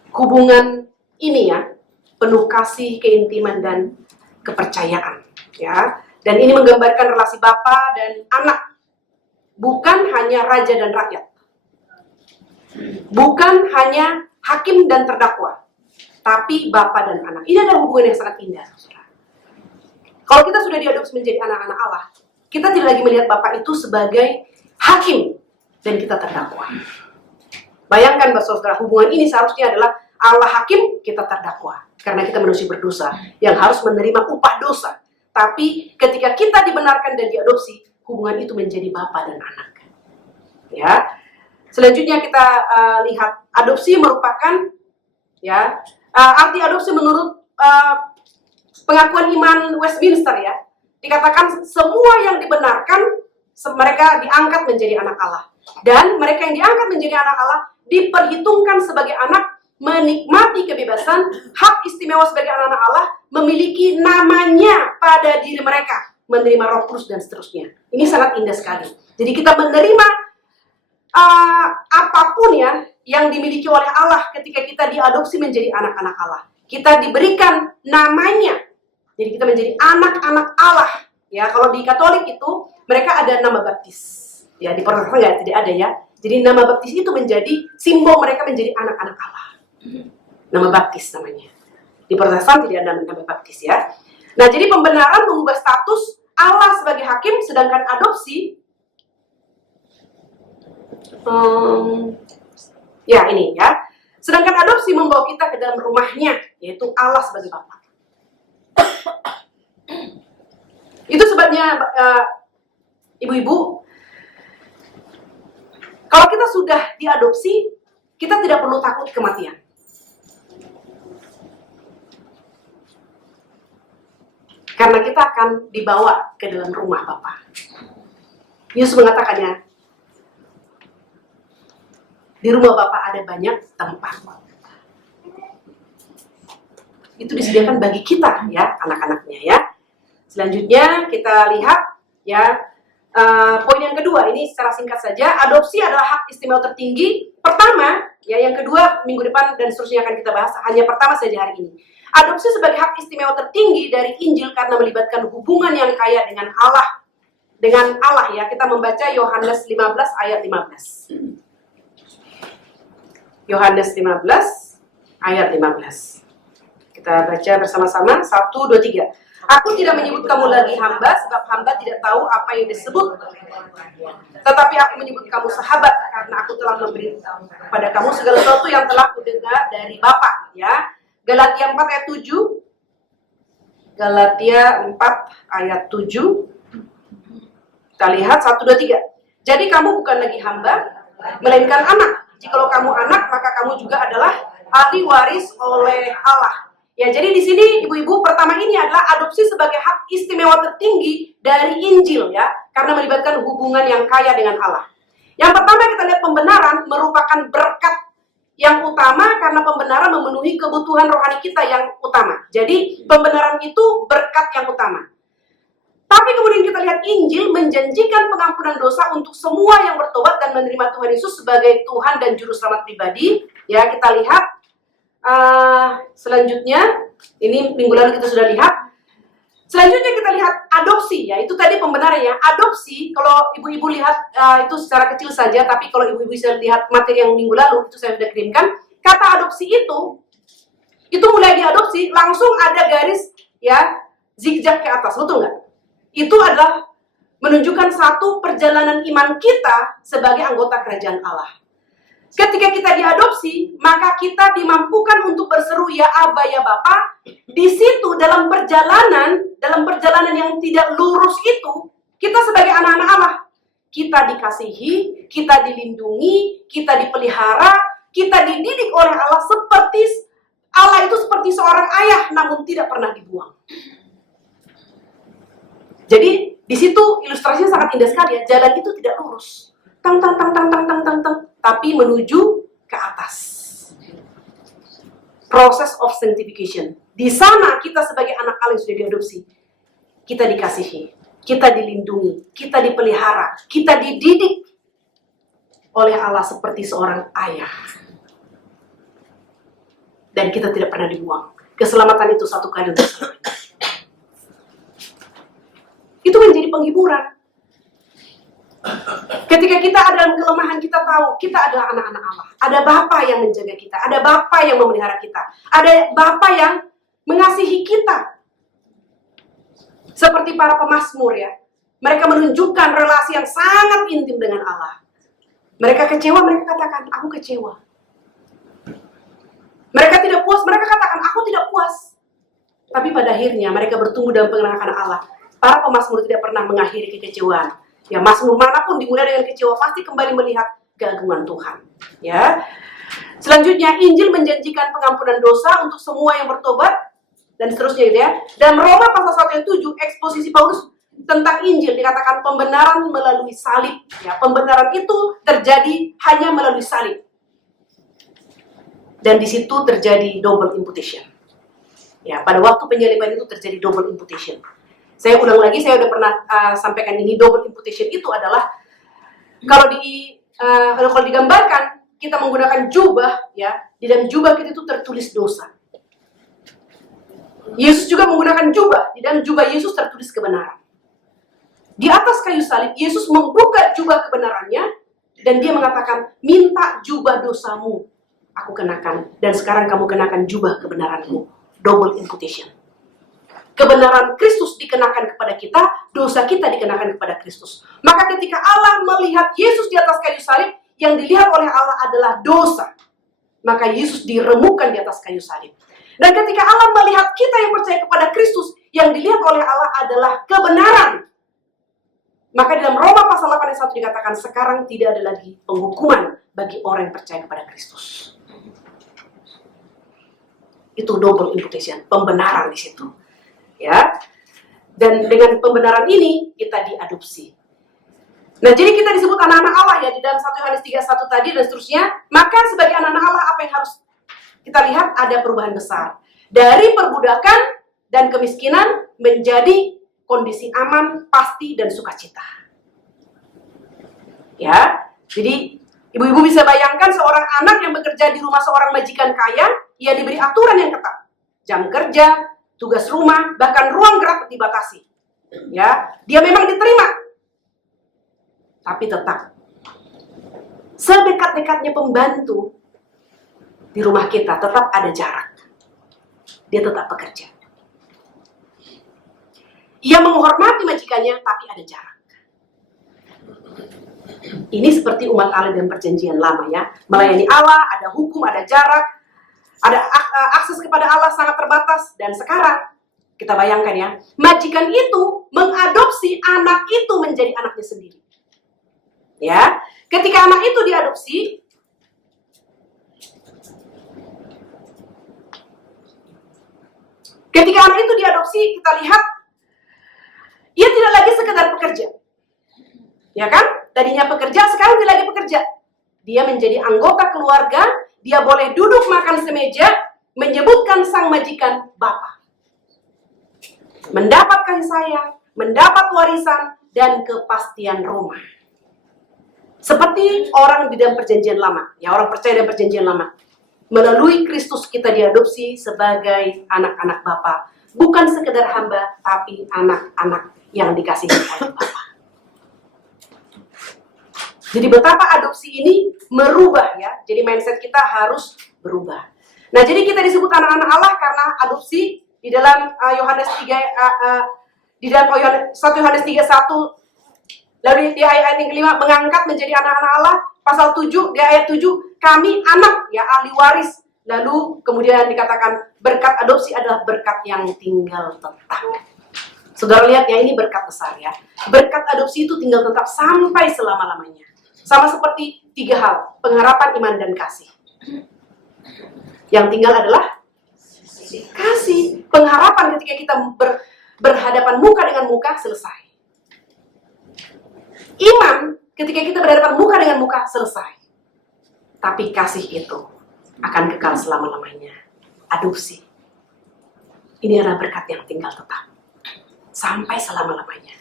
hubungan ini ya, penuh kasih, keintiman, dan kepercayaan. Ya, dan ini menggambarkan relasi Bapa dan anak. Bukan hanya raja dan rakyat. Bukan hanya hakim dan terdakwa. Tapi Bapa dan anak. Ini adalah hubungan yang sangat indah, saudara. Kalau kita sudah diadopsi menjadi anak-anak Allah, kita tidak lagi melihat Bapa itu sebagai hakim dan kita terdakwa. Bayangkan, saudara, hubungan ini seharusnya adalah Allah hakim, kita terdakwa. Karena kita manusia berdosa yang harus menerima upah dosa. Tapi ketika kita dibenarkan dan diadopsi, hubungan itu menjadi bapa dan anak. Ya. Selanjutnya kita lihat adopsi merupakan ya arti adopsi menurut pengakuan iman Westminster ya. Dikatakan semua yang dibenarkan mereka diangkat menjadi anak Allah. Dan mereka yang diangkat menjadi anak Allah diperhitungkan sebagai anak, menikmati kebebasan, hak istimewa sebagai anak-anak Allah, memiliki namanya pada diri mereka, menerima Roh Kudus dan seterusnya. Ini sangat indah sekali. Jadi kita menerima apapun ya yang dimiliki oleh Allah ketika kita diadopsi menjadi anak-anak Allah. Kita diberikan namanya. Jadi kita menjadi anak-anak Allah. Ya, kalau di Katolik itu mereka ada nama baptis. Ya, di Protestan nggak tidak ada ya. Jadi nama baptis itu menjadi simbol mereka menjadi anak-anak Allah. Nama baptis namanya. Di Protestan tidak ada nama baptis ya. Nah, jadi pembenaran mengubah status Allah sebagai hakim, sedangkan adopsi ya ini ya. Sedangkan adopsi membawa kita ke dalam rumahnya, yaitu Allah sebagai Bapa. Itu sebabnya ibu-ibu, kalau kita sudah diadopsi, kita tidak perlu takut kematian. Karena kita akan dibawa ke dalam rumah Bapa. Yesus mengatakannya, di rumah Bapa ada banyak tempat. Itu disediakan bagi kita ya, anak-anaknya ya. Selanjutnya kita lihat ya, poin yang kedua, ini secara singkat saja, adopsi adalah hak istimewa tertinggi. Pertama, ya yang kedua minggu depan dan seterusnya akan kita bahas, hanya pertama saja hari ini. Adopsi sebagai hak istimewa tertinggi dari Injil karena melibatkan hubungan yang kaya dengan Allah. Dengan Allah ya, kita membaca Yohanes 15 ayat 15. Yohanes 15 ayat 15. Kita baca bersama-sama, 1, 2, 3. Aku tidak menyebut kamu lagi hamba, sebab hamba tidak tahu apa yang disebut. Tetapi aku menyebut kamu sahabat, karena aku telah memberi kepada kamu segala sesuatu yang telah kudengar dari Bapa. Ya, Galatia 4 ayat 7. Galatia 4 ayat 7. Kita lihat 1, 2, 3. Jadi kamu bukan lagi hamba, melainkan anak. Jikalau kamu anak, maka kamu juga adalah ahli waris oleh Allah. Ya, jadi di sini ibu-ibu, pertama ini adalah adopsi sebagai hak istimewa tertinggi dari Injil ya, karena melibatkan hubungan yang kaya dengan Allah. Yang pertama kita lihat pembenaran merupakan berkat yang utama karena pembenaran memenuhi kebutuhan rohani kita yang utama. Jadi pembenaran itu berkat yang utama. Tapi kemudian kita lihat Injil menjanjikan pengampunan dosa untuk semua yang bertobat dan menerima Tuhan Yesus sebagai Tuhan dan Juru Selamat pribadi. Ya, kita lihat selanjutnya, ini minggu lalu kita sudah lihat. Selanjutnya kita lihat adopsi, ya itu tadi pembenaran ya. Adopsi, kalau ibu-ibu lihat itu secara kecil saja, tapi kalau ibu-ibu bisa lihat materi yang minggu lalu itu saya sudah kirimkan. Kata adopsi itu Itu mulai diadopsi, langsung ada garis ya zigzag ke atas, betul nggak? Itu adalah menunjukkan satu perjalanan iman kita sebagai anggota kerajaan Allah. Ketika kita diadopsi, maka kita dimampukan untuk berseru ya Aba ya Bapa. Di situ dalam perjalanan yang tidak lurus itu, kita sebagai anak-anak Allah, kita dikasihi, kita dilindungi, kita dipelihara, kita dididik oleh Allah seperti Allah itu seperti seorang ayah namun tidak pernah dibuang. Jadi di situ ilustrasinya sangat indah sekali ya. Jalan itu tidak lurus, tang, tapi menuju ke atas. Proses of sanctification. Di sana kita sebagai anak Allah yang sudah diadopsi, kita dikasihi, kita dilindungi, kita dipelihara, kita dididik oleh Allah seperti seorang ayah. Dan kita tidak pernah dibuang. Keselamatan itu satu kali untuk selamanya. Itu menjadi penghiburan. Ketika kita ada dalam kelemahan, kita tahu kita adalah anak-anak Allah. Ada Bapa yang menjaga kita, ada Bapa yang memelihara kita, ada Bapa yang mengasihi kita. Seperti para pemazmur ya, mereka menunjukkan relasi yang sangat intim dengan Allah. Mereka kecewa, mereka katakan, aku kecewa. Mereka tidak puas, mereka katakan, aku tidak puas. Tapi pada akhirnya mereka bertumbuh dalam pengenalan Allah. Para pemazmur tidak pernah mengakhiri kekecewaan. Ya, mazmur manapun dimulai dengan kecewa pasti kembali melihat keagungan Tuhan. Ya. Selanjutnya, Injil menjanjikan pengampunan dosa untuk semua yang bertobat dan seterusnya ya. Dan Roma pasal 1 ayat 7, eksposisi Paulus tentang Injil dikatakan pembenaran melalui salib. Ya, pembenaran itu terjadi hanya melalui salib. Dan di situ terjadi double imputation. Ya, pada waktu penyaliban itu terjadi double imputation. Saya ulang lagi, saya udah pernah sampaikan ini. Double imputation itu adalah kalau digambarkan kita menggunakan jubah, ya, di dalam jubah kita itu tertulis dosa. Yesus juga menggunakan jubah, di dalam jubah Yesus tertulis kebenaran. Di atas kayu salib, Yesus membuka jubah kebenarannya dan dia mengatakan, minta jubah dosamu aku kenakan, dan sekarang kamu kenakan jubah kebenaranmu. Double imputation. Kebenaran Kristus dikenakan kepada kita, dosa kita dikenakan kepada Kristus. Maka ketika Allah melihat Yesus di atas kayu salib, yang dilihat oleh Allah adalah dosa. Maka Yesus diremukkan di atas kayu salib. Dan ketika Allah melihat kita yang percaya kepada Kristus, yang dilihat oleh Allah adalah kebenaran. Maka dalam Roma pasal 8 ayat 1 dikatakan, sekarang tidak ada lagi penghukuman bagi orang yang percaya kepada Kristus. Itu double imputation, pembenaran di situ. Ya. Dan dengan pembenaran ini kita diadopsi. Nah, jadi kita disebut anak-anak Allah ya di dalam 1 Yohanes 3:1 tadi dan seterusnya. Maka sebagai anak-anak Allah apa yang harus kita lihat? Ada perubahan besar. Dari perbudakan dan kemiskinan menjadi kondisi aman, pasti dan sukacita. Ya. Jadi ibu-ibu bisa bayangkan seorang anak yang bekerja di rumah seorang majikan kaya, ia diberi aturan yang ketat. Jam kerja, tugas rumah, bahkan ruang gerak dibatasi. Ya, dia memang diterima. Tapi tetap sedekat-dekatnya pembantu di rumah kita tetap ada jarak. Dia tetap bekerja. Ia menghormati majikannya, tapi ada jarak. Ini seperti umat Allah dalam perjanjian lama ya. Melayani Allah, ada hukum, ada jarak, ada akses kepada Allah sangat terbatas. Dan sekarang, kita bayangkan ya, majikan itu mengadopsi anak itu menjadi anaknya sendiri. Ya, ketika anak itu diadopsi, kita lihat, ia tidak lagi sekedar pekerja. Ya kan? Tadinya pekerja, sekarang tidak lagi pekerja. Dia menjadi anggota keluarga, dia boleh duduk makan semeja, menyebutkan sang majikan Bapa. Mendapat kasih sayang, mendapat warisan, dan kepastian rumah. Seperti orang di dalam perjanjian lama, ya orang percaya dalam perjanjian lama. Melalui Kristus kita diadopsi sebagai anak-anak Bapa. Bukan sekedar hamba, tapi anak-anak yang dikasihi oleh Bapa. Jadi betapa adopsi ini merubah ya. Jadi mindset kita harus berubah. Nah, jadi kita disebut anak-anak Allah karena adopsi di dalam Yohanes 3 di dalam 1 Yohanes 3:1, lalu di ayat yang kelima mengangkat menjadi anak-anak Allah. Pasal 7 di ayat 7, kami anak ya, ahli waris. Lalu kemudian dikatakan berkat adopsi adalah berkat yang tinggal tetap. Saudara lihat ya, ini berkat besar ya. Berkat adopsi itu tinggal tetap sampai selama-lamanya. Sama seperti 3 hal, pengharapan, iman, dan kasih. Yang tinggal adalah kasih. Pengharapan ketika kita berhadapan muka dengan muka, selesai. Iman ketika kita berhadapan muka dengan muka, selesai. Tapi kasih itu akan kekal selama-lamanya. Adopsi. Ini adalah berkat yang tinggal tetap. Sampai selama-lamanya.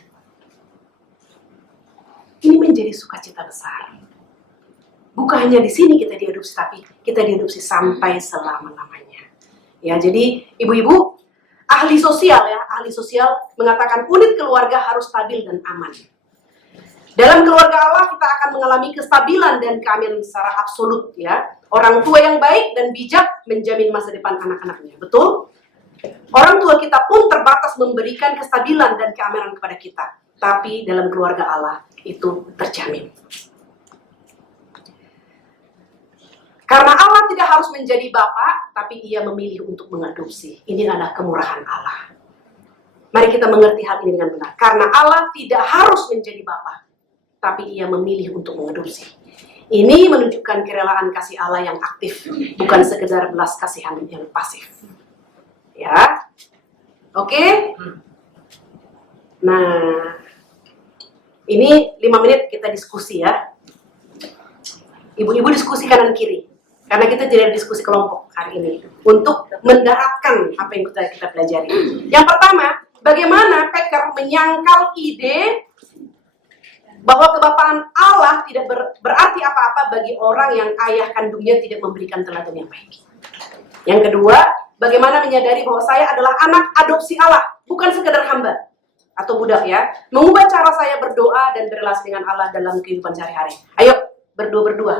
Ini menjadi sukacita besar. Bukan hanya di sini kita diadopsi, tapi kita diadopsi sampai selama-lamanya. Ya, jadi ibu-ibu, ahli sosial mengatakan unit keluarga harus stabil dan aman. Dalam keluarga Allah kita akan mengalami kestabilan dan keamanan secara absolut ya. Orang tua yang baik dan bijak menjamin masa depan anak-anaknya. Betul? Orang tua kita pun terbatas memberikan kestabilan dan keamanan kepada kita. Tapi dalam keluarga Allah itu terjamin. Karena Allah tidak harus menjadi Bapa, tapi Ia memilih untuk mengadopsi. Ini adalah kemurahan Allah. Mari kita mengerti hal ini dengan benar. Karena Allah tidak harus menjadi Bapa, tapi Ia memilih untuk mengadopsi. Ini menunjukkan kerelaan kasih Allah yang aktif, bukan sekedar belas kasihan yang pasif. Ya, oke? Nah, ini 5 menit kita diskusi ya. Ibu-ibu diskusi kanan kiri. Karena kita tidak diskusi kelompok hari ini. Untuk mendaratkan apa yang kita pelajari. Yang pertama, bagaimana Packer menyangkal ide bahwa kebapaan Allah tidak berarti apa-apa bagi orang yang ayah kandungnya tidak memberikan teladan yang baik. Yang kedua, bagaimana menyadari bahwa saya adalah anak adopsi Allah, bukan sekedar hamba atau budak ya. Mengubah cara saya berdoa dan berrelasi dengan Allah dalam kehidupan sehari-hari. Ayo, berdoa berdua.